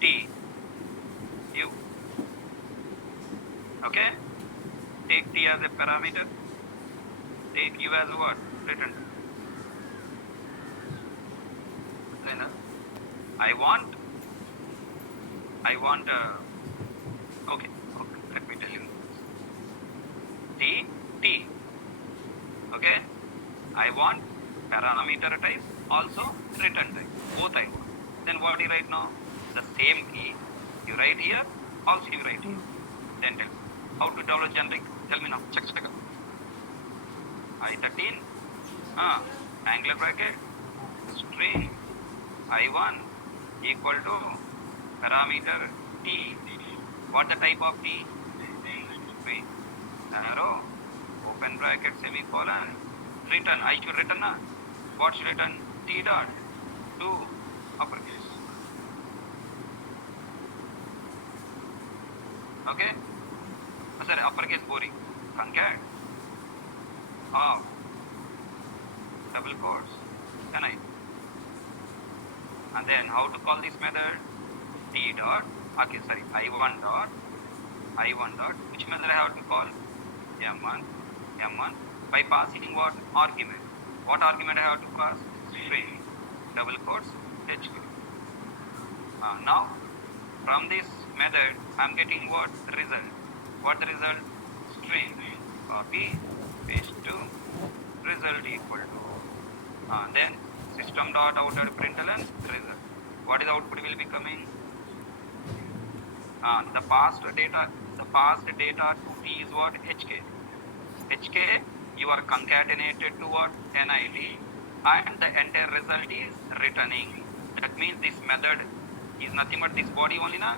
T, U. Okay? Take T as a parameter. Take U as what? Return. Then I want okay, let me tell you. T, okay? I want parameter type, also return type, both I want. Then what do you write now? The same key, you write here, also you write here. Then tell me, how to develop generic? Tell me now, check. I13, angular bracket, string, I1 equal to parameter T. What the type of T? String, arrow, open bracket, semicolon, return. I should return. What should return? T dot to uppercase. Okay? Sorry, uppercase boring. Concat of double quotes. Can I? And then how to call this method? T dot. Okay, sorry. I1 dot. Which method I have to call? M1 by passing what? Argument. What argument I have to pass? String. Double quotes. HQ. Now from this method I am getting what? Result. What the result? String. Copy. Paste to result equal to. Then system dot out at println result. What is the output will be coming? The past data to T is what? HK, you are concatenated to what? NIT, and the entire result is returning. That means this method is nothing but this body only, na?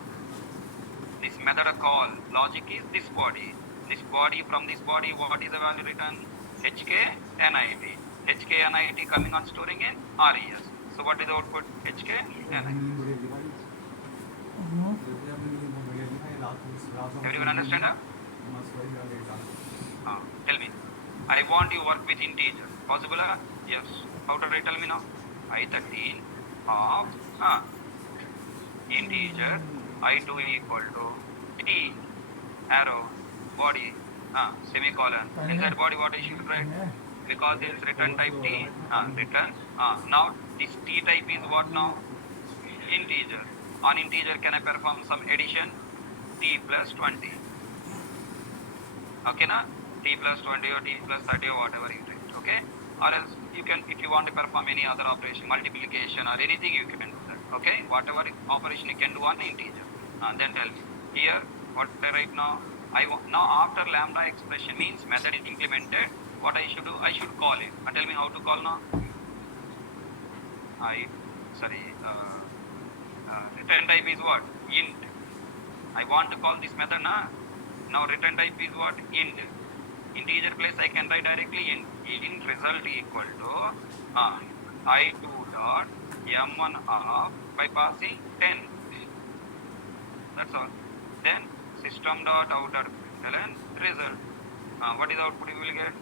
This method call logic is this body. This body, from this body, what is the value return? HK, NIT. HK, NIT coming on storing in RES. So what is the output? HK, NIT. Everyone understand? Tell me. I want you work with integer. Possible? Yes. How to write? Tell me now. I13 of integer I2 equal to T arrow body semicolon. Inside body what I should write? Because it is return type T return. Now this T type is what now? Integer. On integer can I perform some addition? T plus 20. Okay na? T plus 20 or T plus 30 or whatever you write. Okay? Or else you can, if you want to perform any other operation, multiplication or anything, you can do that. Okay? Whatever operation you can do on the integer. Then tell me. Here, what I write now? Now after lambda expression means method is implemented. What I should do? I should call it. Tell me how to call now. Return type is what? Int. I want to call this method na. Now return type is what? Int. Integer place I can write directly int. Int result equal to I2 dot M1 of by passing 10. That's all. Then system dot out dot println result. What is the output you will get?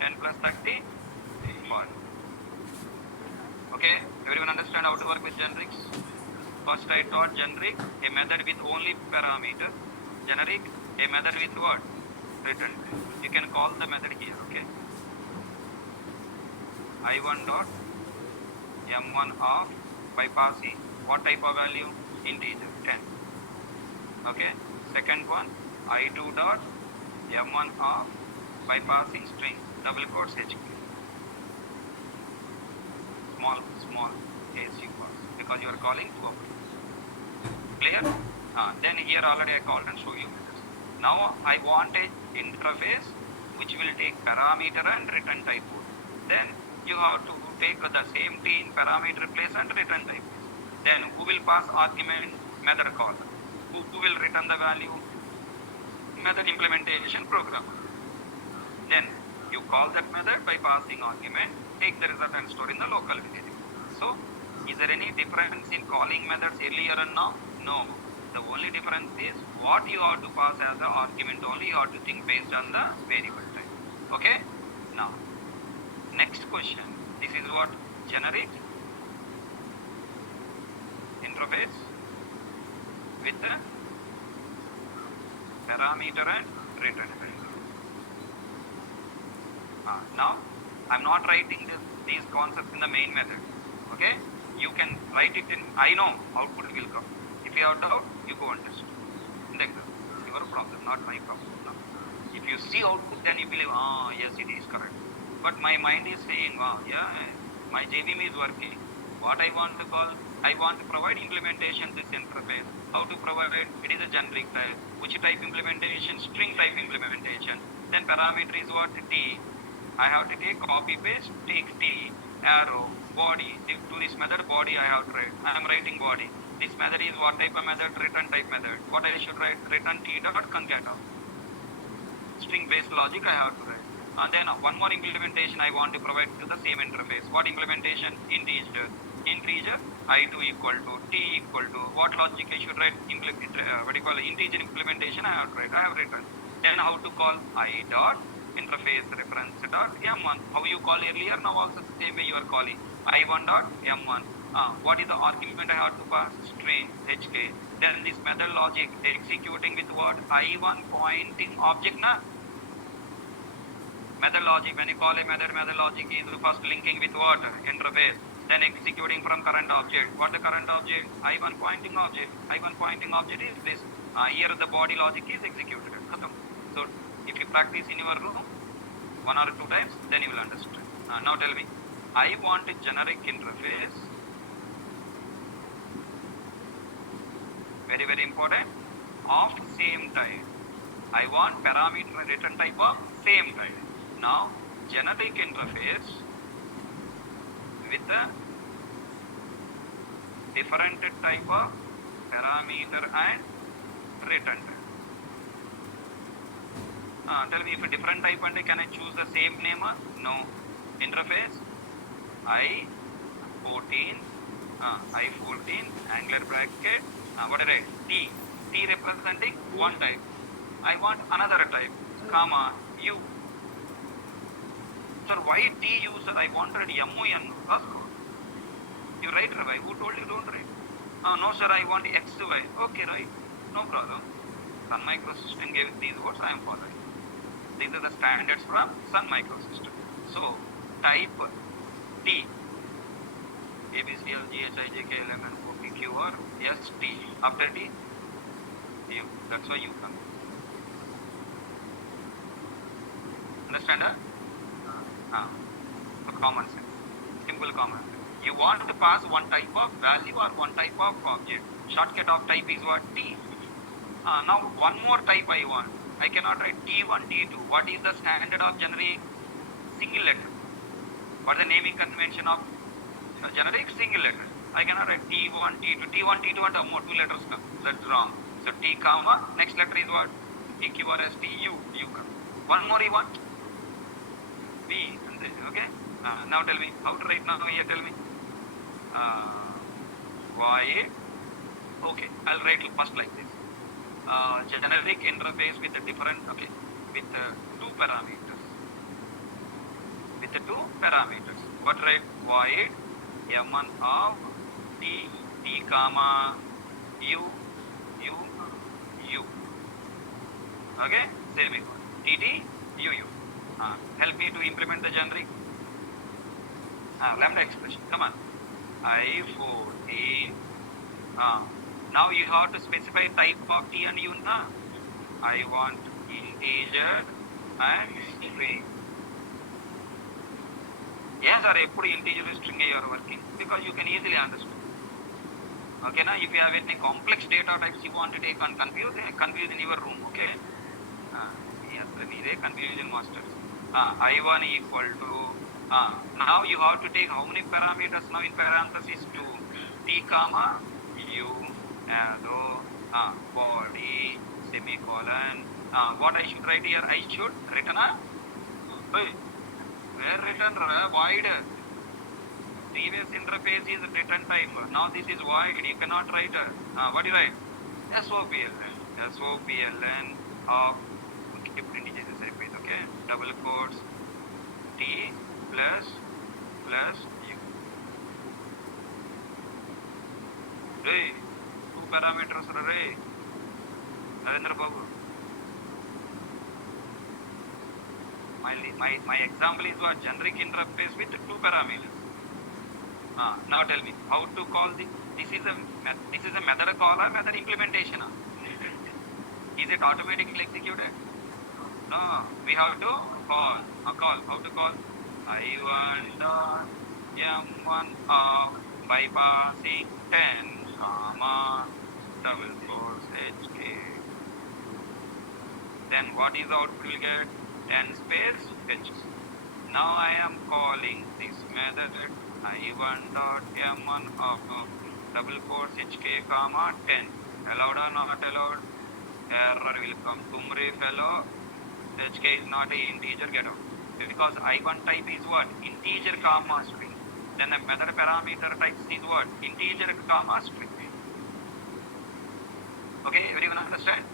10 plus 30 1. Okay, everyone understand how to work with generics? First I taught generic, a method with only parameter. Generic, a method with what? Return. You can call the method here, okay? I1 dot M1 of by passing what type of value? Integer, 10. Okay, second one, I2 dot M1 of by passing string, double quotes HQ. Small case you pass because you are calling to open. Clear? Then here already I called and show you. Now I want a interface which will take parameter and return type. Then you have to take the same T in parameter place and return type. Then who will pass argument? Method call. Who will return the value? Method implementation programmer. Then you call that method by passing argument, take the result and store in the local variable. So is there any difference in calling methods earlier and now? No. The only difference is what you have to pass as the argument only, you have to think based on the variable type. Okay? Now, next question. This is what? Generic interface with the parameter and return. Now, I'm not writing these concepts in the main method. Okay? You can write it in, I know output will come. If you have doubt, you go and test. It's your problem, not my problem. No. If you see output, then you believe, yes, it is correct. But my mind is saying, yeah, my JVM is working. What I want to call, I want to provide implementation this interface. How to provide it? It is a generic type. Which type implementation? String type implementation. Then parameter is what? T. I have to take copy paste, take T, arrow, body. To this method body I have to write. I am writing body. This method is what type of method? Return type method. What I should write? Return T dot concat of. String based logic I have to write. And then one more implementation I want to provide to the same interface. What implementation? Integer. Integer I2 equal to T equal to what logic I should write? What do you call it? Integer implementation I have to write. I have written. Then how to call I dot interface reference dot m1. How you call earlier, now also the same way you are calling. I1 dot m1. What is the argument I have to pass? String hk. Then this method logic executing with what? I1 pointing object na. Method logic, when you call a method logic is first linking with what? Interface. Then executing from current object. What the current object? I1 pointing object. I1 pointing object is this. Here the body logic is executed. So if you practice in your room 1 or 2 times, then you will understand. Now tell me, I want a generic interface. Very, very important. Of same type. I want parameter and return type of same type. Now, generic interface with a different type of parameter and return type. Tell me, if a different type and can I choose the same name? No. Interface I14 angular bracket what is it? T representing one type. I want another type, comma U. Sir, why T U, sir? I wanted MUN. Ask. You write, Ravi. Who told you don't write? No, sir, I want XY. Okay, right. No problem. Sun Microsystem gave these words, I am following. These are the standards from Sun Microsystem. So, type T. A, B, C, L, G, H, I, J, K, L, M, N, O, P, Q, R, S, T. After T, U. That's why you come. Understand that? Common sense. Simple common sense. You want to pass one type of value or one type of object. Shortcut of type is what? T. Now, one more type I want. I cannot write T1, T2. What is the standard of generic? Single letter. What is the naming convention of generic? Single letter. I cannot write T1, T2. T1, T2 and more 2 letters come. That's wrong. So T comma, next letter is what? T, Q, R, S, T, U. U come. One more you want? B. And then, okay? Now tell me. How to write now here? Tell me. Y. Okay. I'll write first like this. Generic interface with a different, okay, with 2 parameters. With 2 parameters. What write? Void M1 of T, T comma U, U, U. Okay? Semicolon. T, T, U, U. Help me to implement the generic. Lambda expression. Come on. I14. Now you have to specify type of T and U. I want integer and string. Yes, sir, put integer string you are working because you can easily understand. Okay, now if you have any complex data types you want to take and confuse in your room. Okay. Yes, sir, need confusion masters. I1 equal to. Now you have to take how many parameters now in parenthesis 2. T comma U. Arrow, body, semicolon. What I should write here? I should return where return void. Previous interface is return type. Now this is void. You cannot write. What do you write? SOPLN of print చేసేసరిపోయింది. Okay, double quotes T plus U. Ray 2 parameters ray Narendra Babu. My example is what? Generic interface with 2 parameters. Now tell me how to call this is a method call or method implementation? Is it automatically executed? No, we have to call. How to call? I1 dot M1 of bypassing 10 comma double force HK. Then what is the output we will get? 10 space H. Now I am calling this method I1 dot M1 of double force HK comma 10. Allowed or not allowed? Error will come. Tumre fellow, HK is not a integer, get out. Because I1 type is what? Integer comma string. Then the method parameter type is what? Integer comma string. Okay, everyone understand?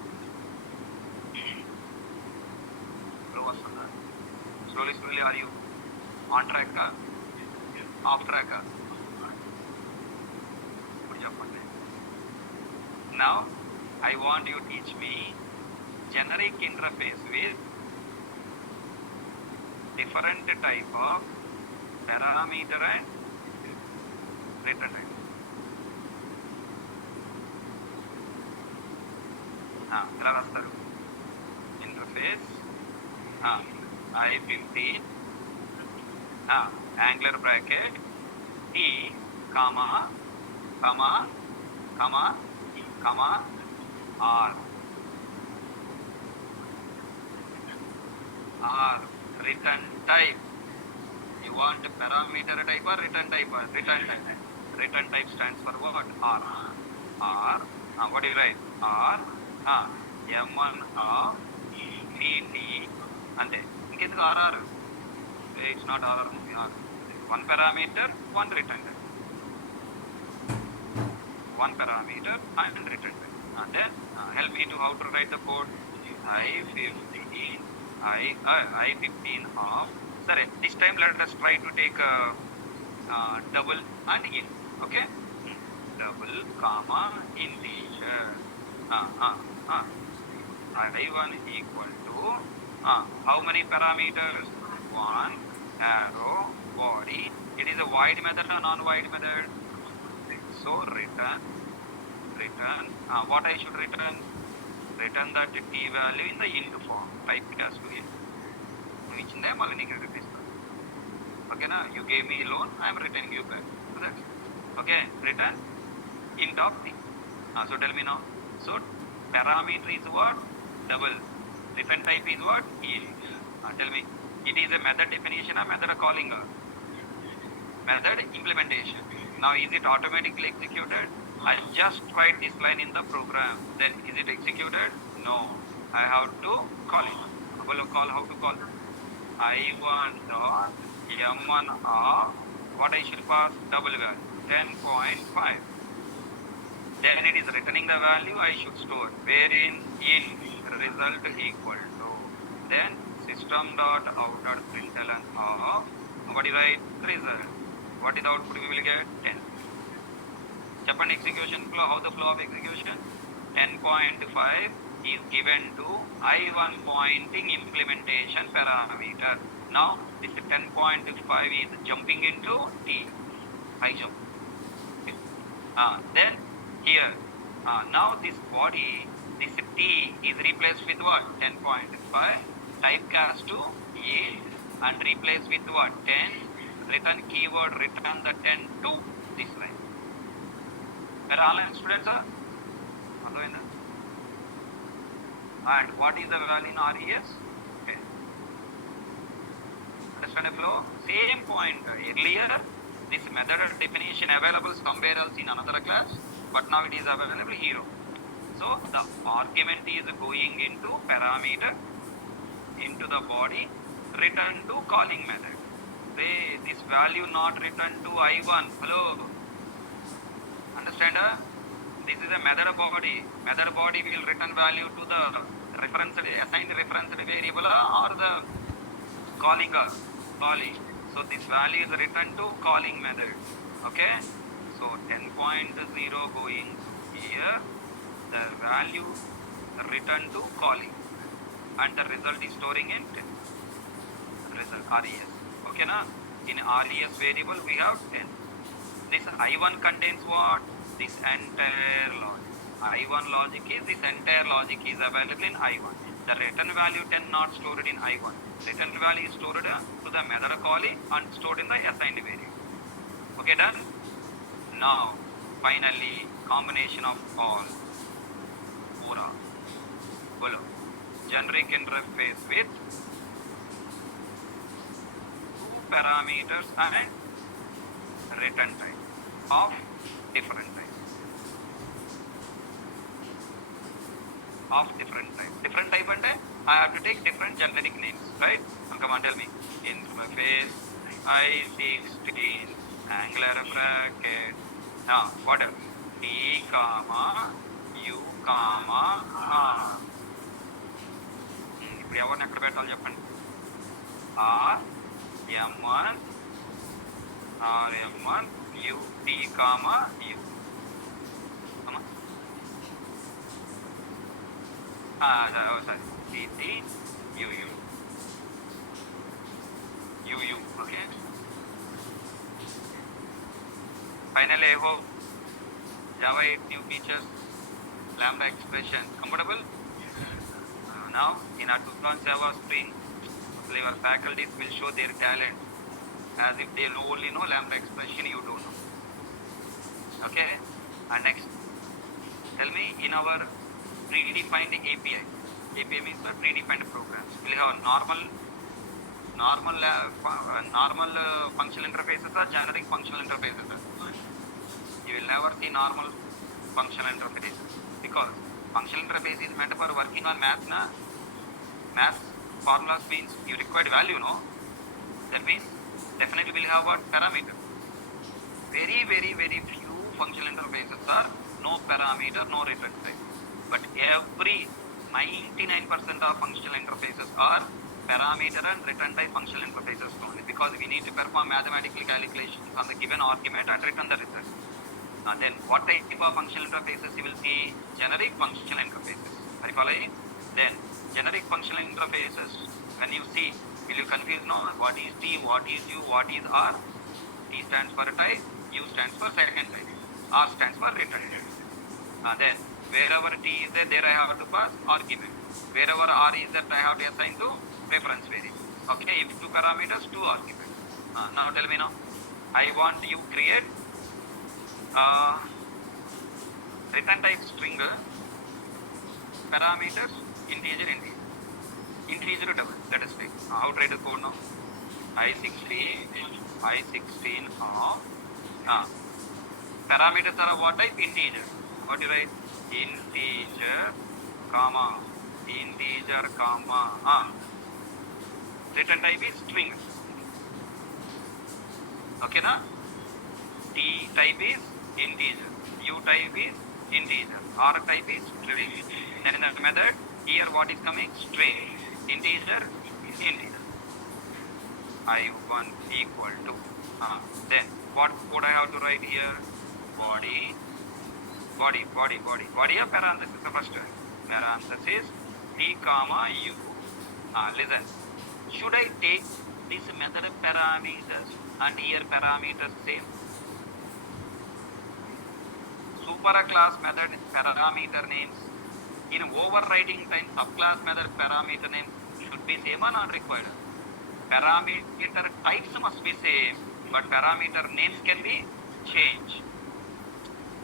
Slowly are you on track? Off track? Now I want you to teach me generic interface with different type of parameter and return type. ఎలా రాస్తారు? Interface I15 angular bracket T comma R return type. You want parameter type or return type? Return type stands for what? R. What do you write? R M1 of PT ante inkenduku RR? It's not RR. One parameter, one return type. One parameter and return type. Then help me to how to write the code. I15 of. Sorry, this time let us try to take double and in. Okay, double comma integer. I1 equal to how many parameters? One, arrow, body. It is a void method or non-void method? So return. What I should return? Return that T value in the int form. Type it as to int. Which name I will repeat. Okay, now you gave me loan, I am returning you back. So that's it. Okay, return int of T. So tell me now. So parameter is what? Double. Return type is what? Int. Tell me, it is a method definition or method calling? Method implementation. Now is it automatically executed? I just write this line in the program. Then is it executed? No. I have to call it. How to call? I1 dot M1 of what I should pass? Double value 10.5. Then it is returning the value I should store. Wherein in result equal to. Then system dot out dot println of what is right? Result. What is the output we will get? 10. Japan execution flow. How the flow of execution? 10.5 is given to I1 pointing implementation parameter. Now this 10.5 is jumping into T. I jump. Then here now this body, this T is replaced with what? 10.5. Typecast to A and replace with what? 10. Return keyword, return the 10 to this line. Where all students are? And what is the value in RES? Okay. Understand the flow? Same point. Earlier, this method definition available somewhere else in another class, but now it is available here. So the argument is going into parameter, into the body, return to calling method. Say this value not returned to I1. Hello? Understand? This is a method body. Method body will return value to the reference assigned reference variable or the calling. So this value is returned to calling method. Okay. So 10.0 going to here. The value return to calling, and the result is storing in result res. Okay na? In res variable we have 10. This I1 contains what? This entire logic. I1 logic is, this entire logic is available in I1. The return value 10 not stored in I1. Return value is stored to the method calling and stored in the assigned variable. Okay, done? Now, finally, combination of all. Pura. Bolo. Generic interface with 2 parameters and return type of different type. Different type and I have to take different generic names, right? Come on, tell me. Interface I16 angular bracket. Now, what else? T comma U comma R. ఇప్పుడు ఎవరిని ఎక్కడ పెట్టాలి చెప్పండి. R M1 R M1 U T comma U. Sorry, T U U U U. Okay. Finally, I hope Java 8 new features, lambda expression comfortable. Now in our Tucson Java Spring, your faculties will show their talent as if they only know lambda expression, you don't know. Okay. And next, tell me, in our predefined API means the predefined programs. We'll have normal functional interfaces or generic functional interfaces. You will never see normal functional interfaces because functional interface is meant for working on math. Math formulas means you required value, no? That means definitely we'll have what? Parameter. Very few functional interfaces are no parameter, no return type. But every 99% of functional interfaces are parameter and return type functional interfaces only, because we need to perform mathematical calculations on the given argument and return the result. And then what type of functional interfaces you will see? Generic functional interfaces. Are you following? Then generic functional interfaces, when you see, will you confuse? No, what is T, what is U, what is R? T stands for type, U stands for second type, R stands for return type. And then wherever T is there I have to pass argument. Wherever R is that I have to assign to reference variable. Okay, if 2 parameters, 2 arguments. Now tell me now, I want you create return type string, parameters, integer double. Let us take. How to write the code now? I16 of parameters are what type? Integer. What do you write? Integer, comma. Return type is string. Okay, na? T type is integer. U type is integer. R type is string. Then in that method, here what is coming? String. Integer. I1 equal to. Then what code I have to write here? Body a parenthesis. The first parenthesis T comma U. Listen. Should I take this method parameters and here parameters same? Superclass method parameter names in overriding time subclass method parameter names should be same or not required? Parameter types must be same, but parameter names can be changed.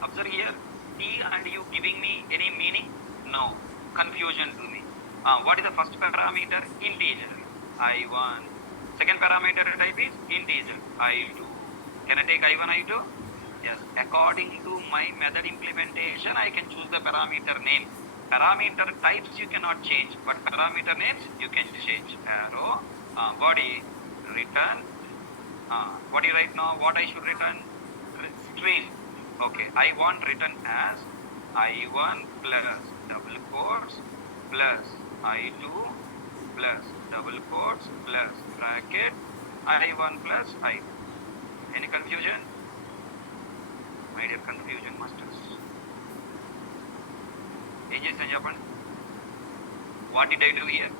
Observe here, T and U giving me any meaning? No. Confusion to me. What is the first parameter? Integer. I1. Second parameter type is integer. I2. Can I take I1, I2? Yes. According to my method implementation, I can choose the parameter name. Parameter types you cannot change, but parameter names you can change. Arrow, body, return. What do you write now? What I should return? String. Okay. I want return as I1 plus double quotes plus I2 plus double quotes plus bracket I1 plus I2. Any confusion? My dear confusion masters. ఏం చేసాను చెప్పండి? What did I do here?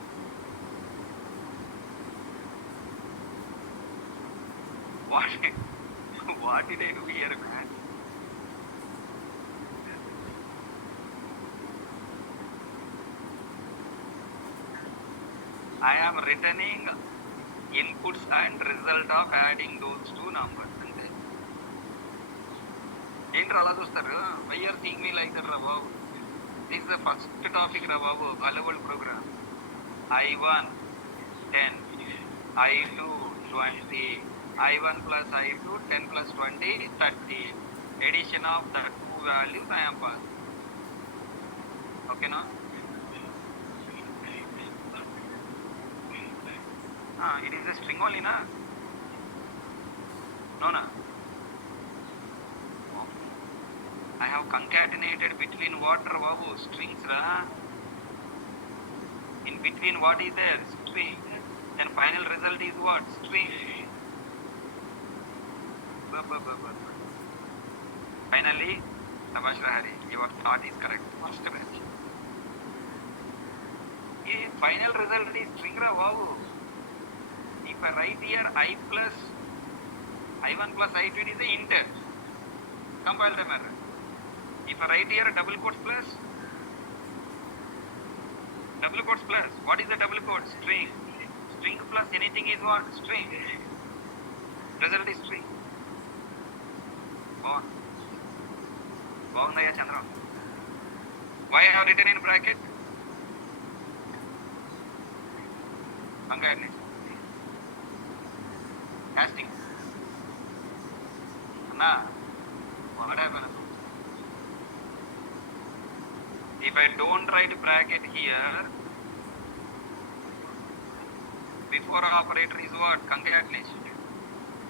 What did I do here, man? I am returning inputs and result of adding those two numbers. అంతే. ఏంటి అలా చూస్తారు? Why are seeing me like that, రా బాబు? This is the first topic, రా బాబు. All-level program. I1 10, I2 20, I1 plus I2 10 plus 20 30. Addition of the two values I am passing. Okay, no? It is a string only, na? No, na? I have concatenated between what, babu? Strings, ra? In between what is there? String. And final result is what? String. Finally, Tabash Lahari, your thought is correct. First batch. Final result is string, ra, babu. If I write here I1 plus I2, it is the inter. Compile the error. If I write here double quotes plus, what is the double quote? String. String plus anything is what? String. Result is string. Bhavandaya Chandra. Why I have written in bracket? Concatenation. Casting. Anna, what happened? If I don't write bracket here, before operator is what? Concatenation.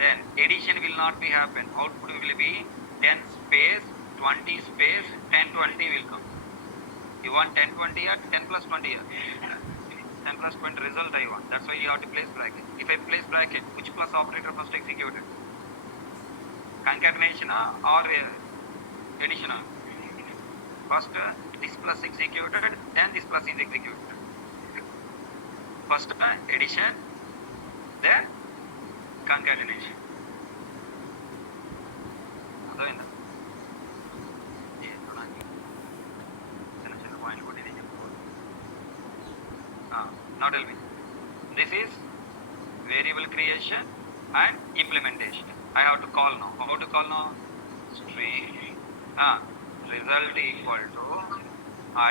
Then addition will not be happen. Output will be 10 space, 20 space, 10, 20 will come. You want 10, 20 or 10 plus 20 here? 10 plus 20 result I want. That's why you have to place bracket. If I place bracket, which plus operator first executed? Concatenation or addition? First this plus executed, then this plus is executed. First addition, then concatenation. అర్థమైందా? చిన్న చిన్న పాయింట్లు కూడా నేను చెప్పుకోవాలి. Now tell me, this is variable creation and implementation. I have to call now. How to call now? String. Result equal to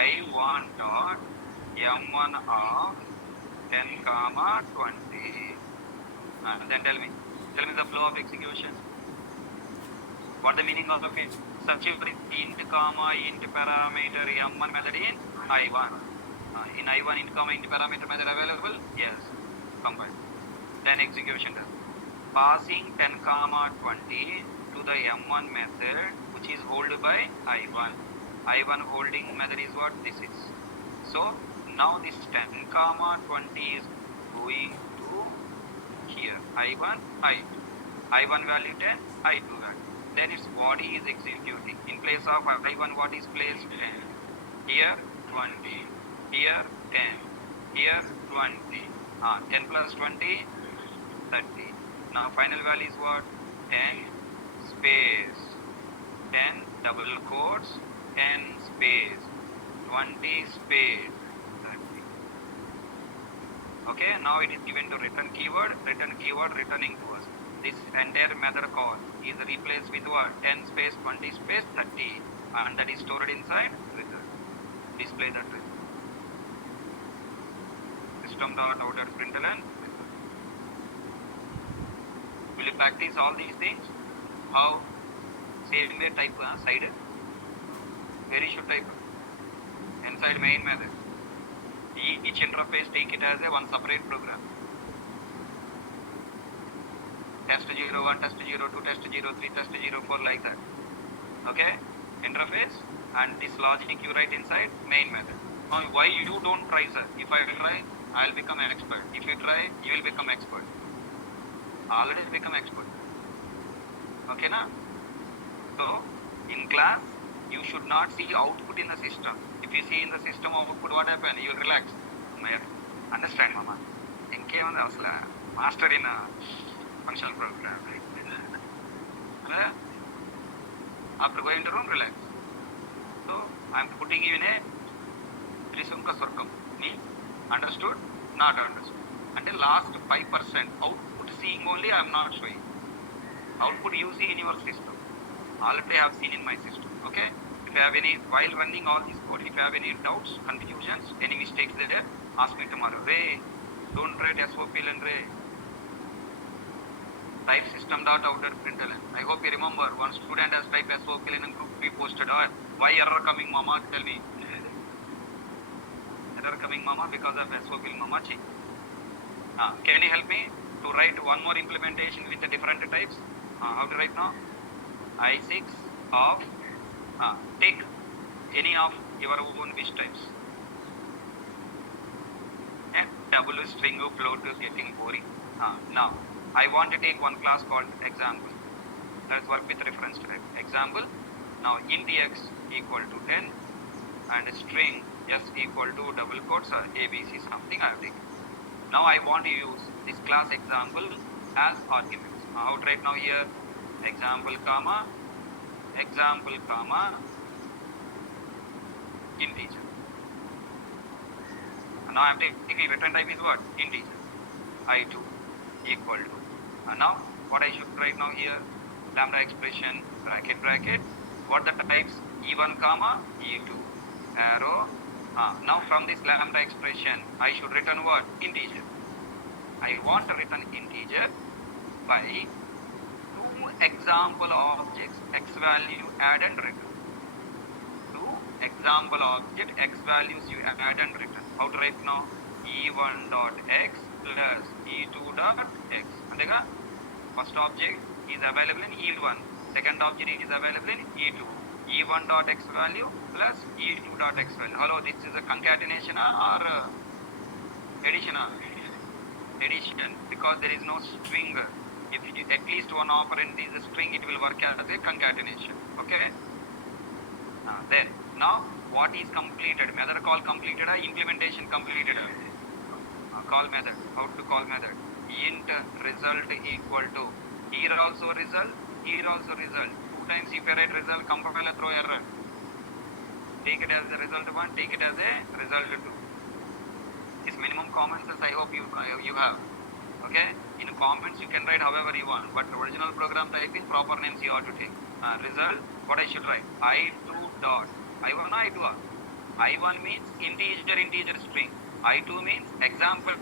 I1 dot M1 of 10 comma 20. Then tell me the flow of execution. What the meaning of it? Substitute int comma int parameter M1 method in I1. In I1 int comma int parameter method available? Yes. Compile. Then execution does. Passing 10 comma 20 to the M1 method which is held by I1. I1 holding method is what this is. So now this 10 comma 20 is going to here. I1, I2. I1 value 10, I2 value. Then its body is executing. In place of I1 what is placed? 10. Here 20. Here 10. Here 20. 10 plus 20, 30. Now final value is what? 10 space. 10 double quotes, 10 space, 20 space, 30. Okay, now it is given to return keyword returning to us. This entire method call is replaced with what? 10 space, 20 space, 30, and that is stored inside result. Display that result. System.out.println. Will you practice all these things? How? Same way type side. Where you should type? Inside main method. Each interface take it as a one separate program. Test 01, test 02, test 03, test 04 like that. Okay? Interface and this logic you write inside main method. Now why you don't try, sir? If I try, I'll become an expert. If you try, you will become expert. Already become expert. Okay, na? So in class, you should not see output in the system. If you see in the system output, what happen? You will relax. Understand, mama? ఇంకేముంది అసలు master in functional program. After going to room, relax. So I am putting you in a Trisunka Surkam. Me? Understood? Not understood. Until last 5% output seeing only I am not showing. Output you see in your system. Already I have seen in my system. Okay? If you have any, while running all this code, if you have any doubts, confusions, any mistakes there, ask me tomorrow. Ray, don't write SOP and Ray. Type system.out.println. I hope you remember one student has typed SOP in a group we posted. Why error coming, mama? Tell me. Error coming, mama, because of SOP mama. Can you help me to write one more implementation with the different types? How to write now? I6 of take any of your own wish types. Double string float is getting boring. Now I want to take one class called example. Let's work with reference type. Example. Now int x equal to 10 and string s equal to double quotes or abc something I have taken. Now I want to use this class example as arguments. How to write now here? Example comma integer. Now I am taking return type is what? Integer. I2 equal to. And now what I should write now here? Lambda expression bracket. What the types? E1 comma E2 arrow. Now from this lambda expression I should return what? Integer. I want to return integer by two example objects x value add and return. Two example object x values you add and return. How to write now? E1 dot x plus E2 dot x. Andega first object is available in E1, second object is available in E2. E1 dot x value plus E2 dot x value. Hello, this is a concatenation or addition? Addition, because there is no string. If at least one operand is a string, it will work as a concatenation. Okay? Then now what is completed? Method call completed or implementation completed? Call method. How to call method? Int result equal to here also result, here also result. Two times if you write result, compiler throw error. Take it as the result 1, take it as a result 2. This minimum common sense I hope you have. Okay? In comments you can write however you want, but original program typing proper names you have to take. Result, what I should write? I2 dot. I1 or I2? I1 means integer string. I2 means example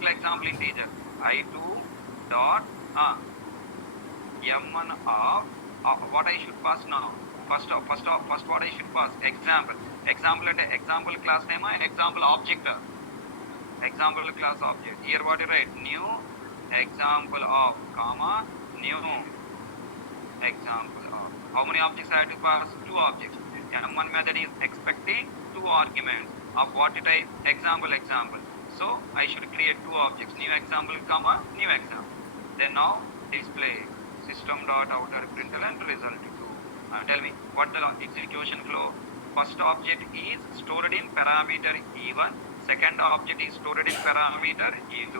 integer. I2 dot M1 of what I should pass now. First what I should pass? Example at example class name, example object. Example class object. Here what you write? New example of comma new example of. How many objects I have to pass? Two objects. M1 method is expecting two arguments of what type? Example. So I should create two objects, new example comma new example. Then now display system.out.println result 2. Tell me what the execution flow. First object is stored in parameter E1, second object is stored in parameter E2.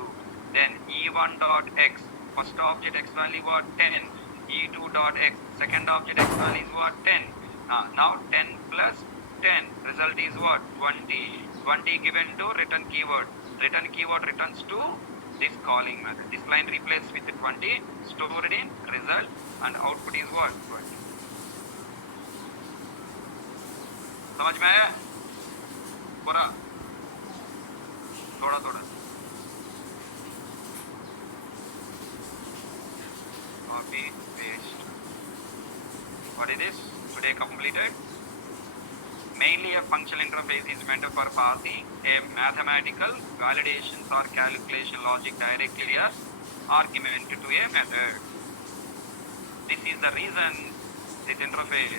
Then E1 dot x, first object x value what? 10. E2 dot x, second object x value is what? 10. Now 10 plus 10 result is what? 20. 20 given to return keyword. Return keyword returns to this calling method. This line replaced with 20 stored in result and output is what? 20. समझ में आया? पूरा थोड़ा copy paste. What is this? Today completed. Mainly a functional interface is meant for passing a mathematical validations or calculation logic directly as argument to a method. This is the reason this interface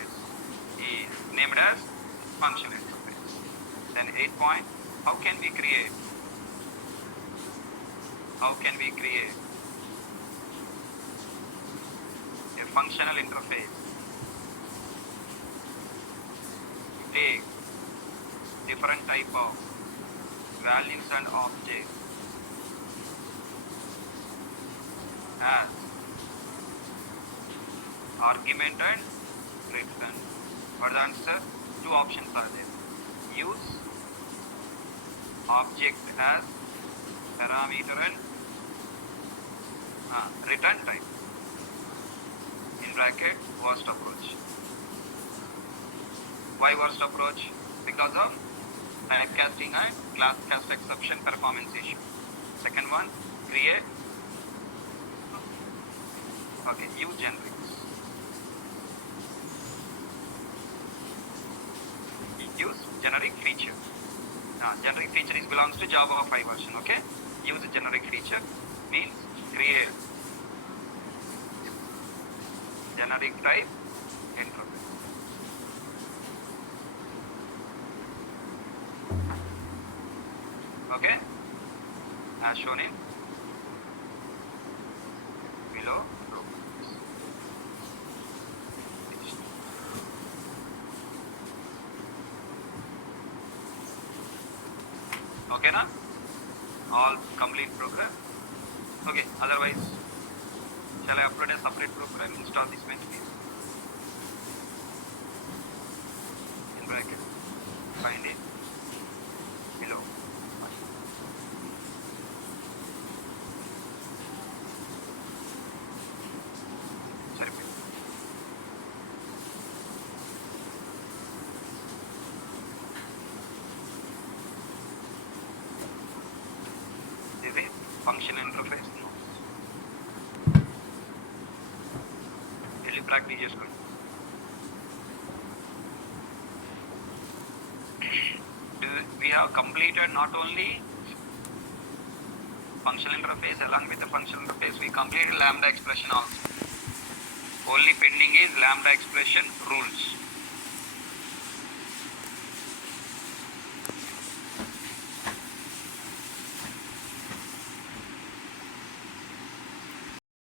is named as functional interface. Then 8 point, how can we create a functional interface to take different type of values and objects as argument and return? What the answer? Two options are there. Use object as parameter and return type. In bracket, worst approach. Why worst approach? Because of typecasting and class cast exception performance issue. Second one, create. Okay, use generics. Use generic feature. Generic feature is belongs to Java 5 version. Okay, use generic feature means create generic type interface. Okay, as shown in below. Okay, na? All complete program. Okay, otherwise, shall I upload a separate program? Install this bench please. In bracket, find it below. Sorry. This is function interface. Practice చేసుకోండి. We have completed not only functional interface, along with the functional interface we completed lambda expression also. Only pending is lambda expression rules.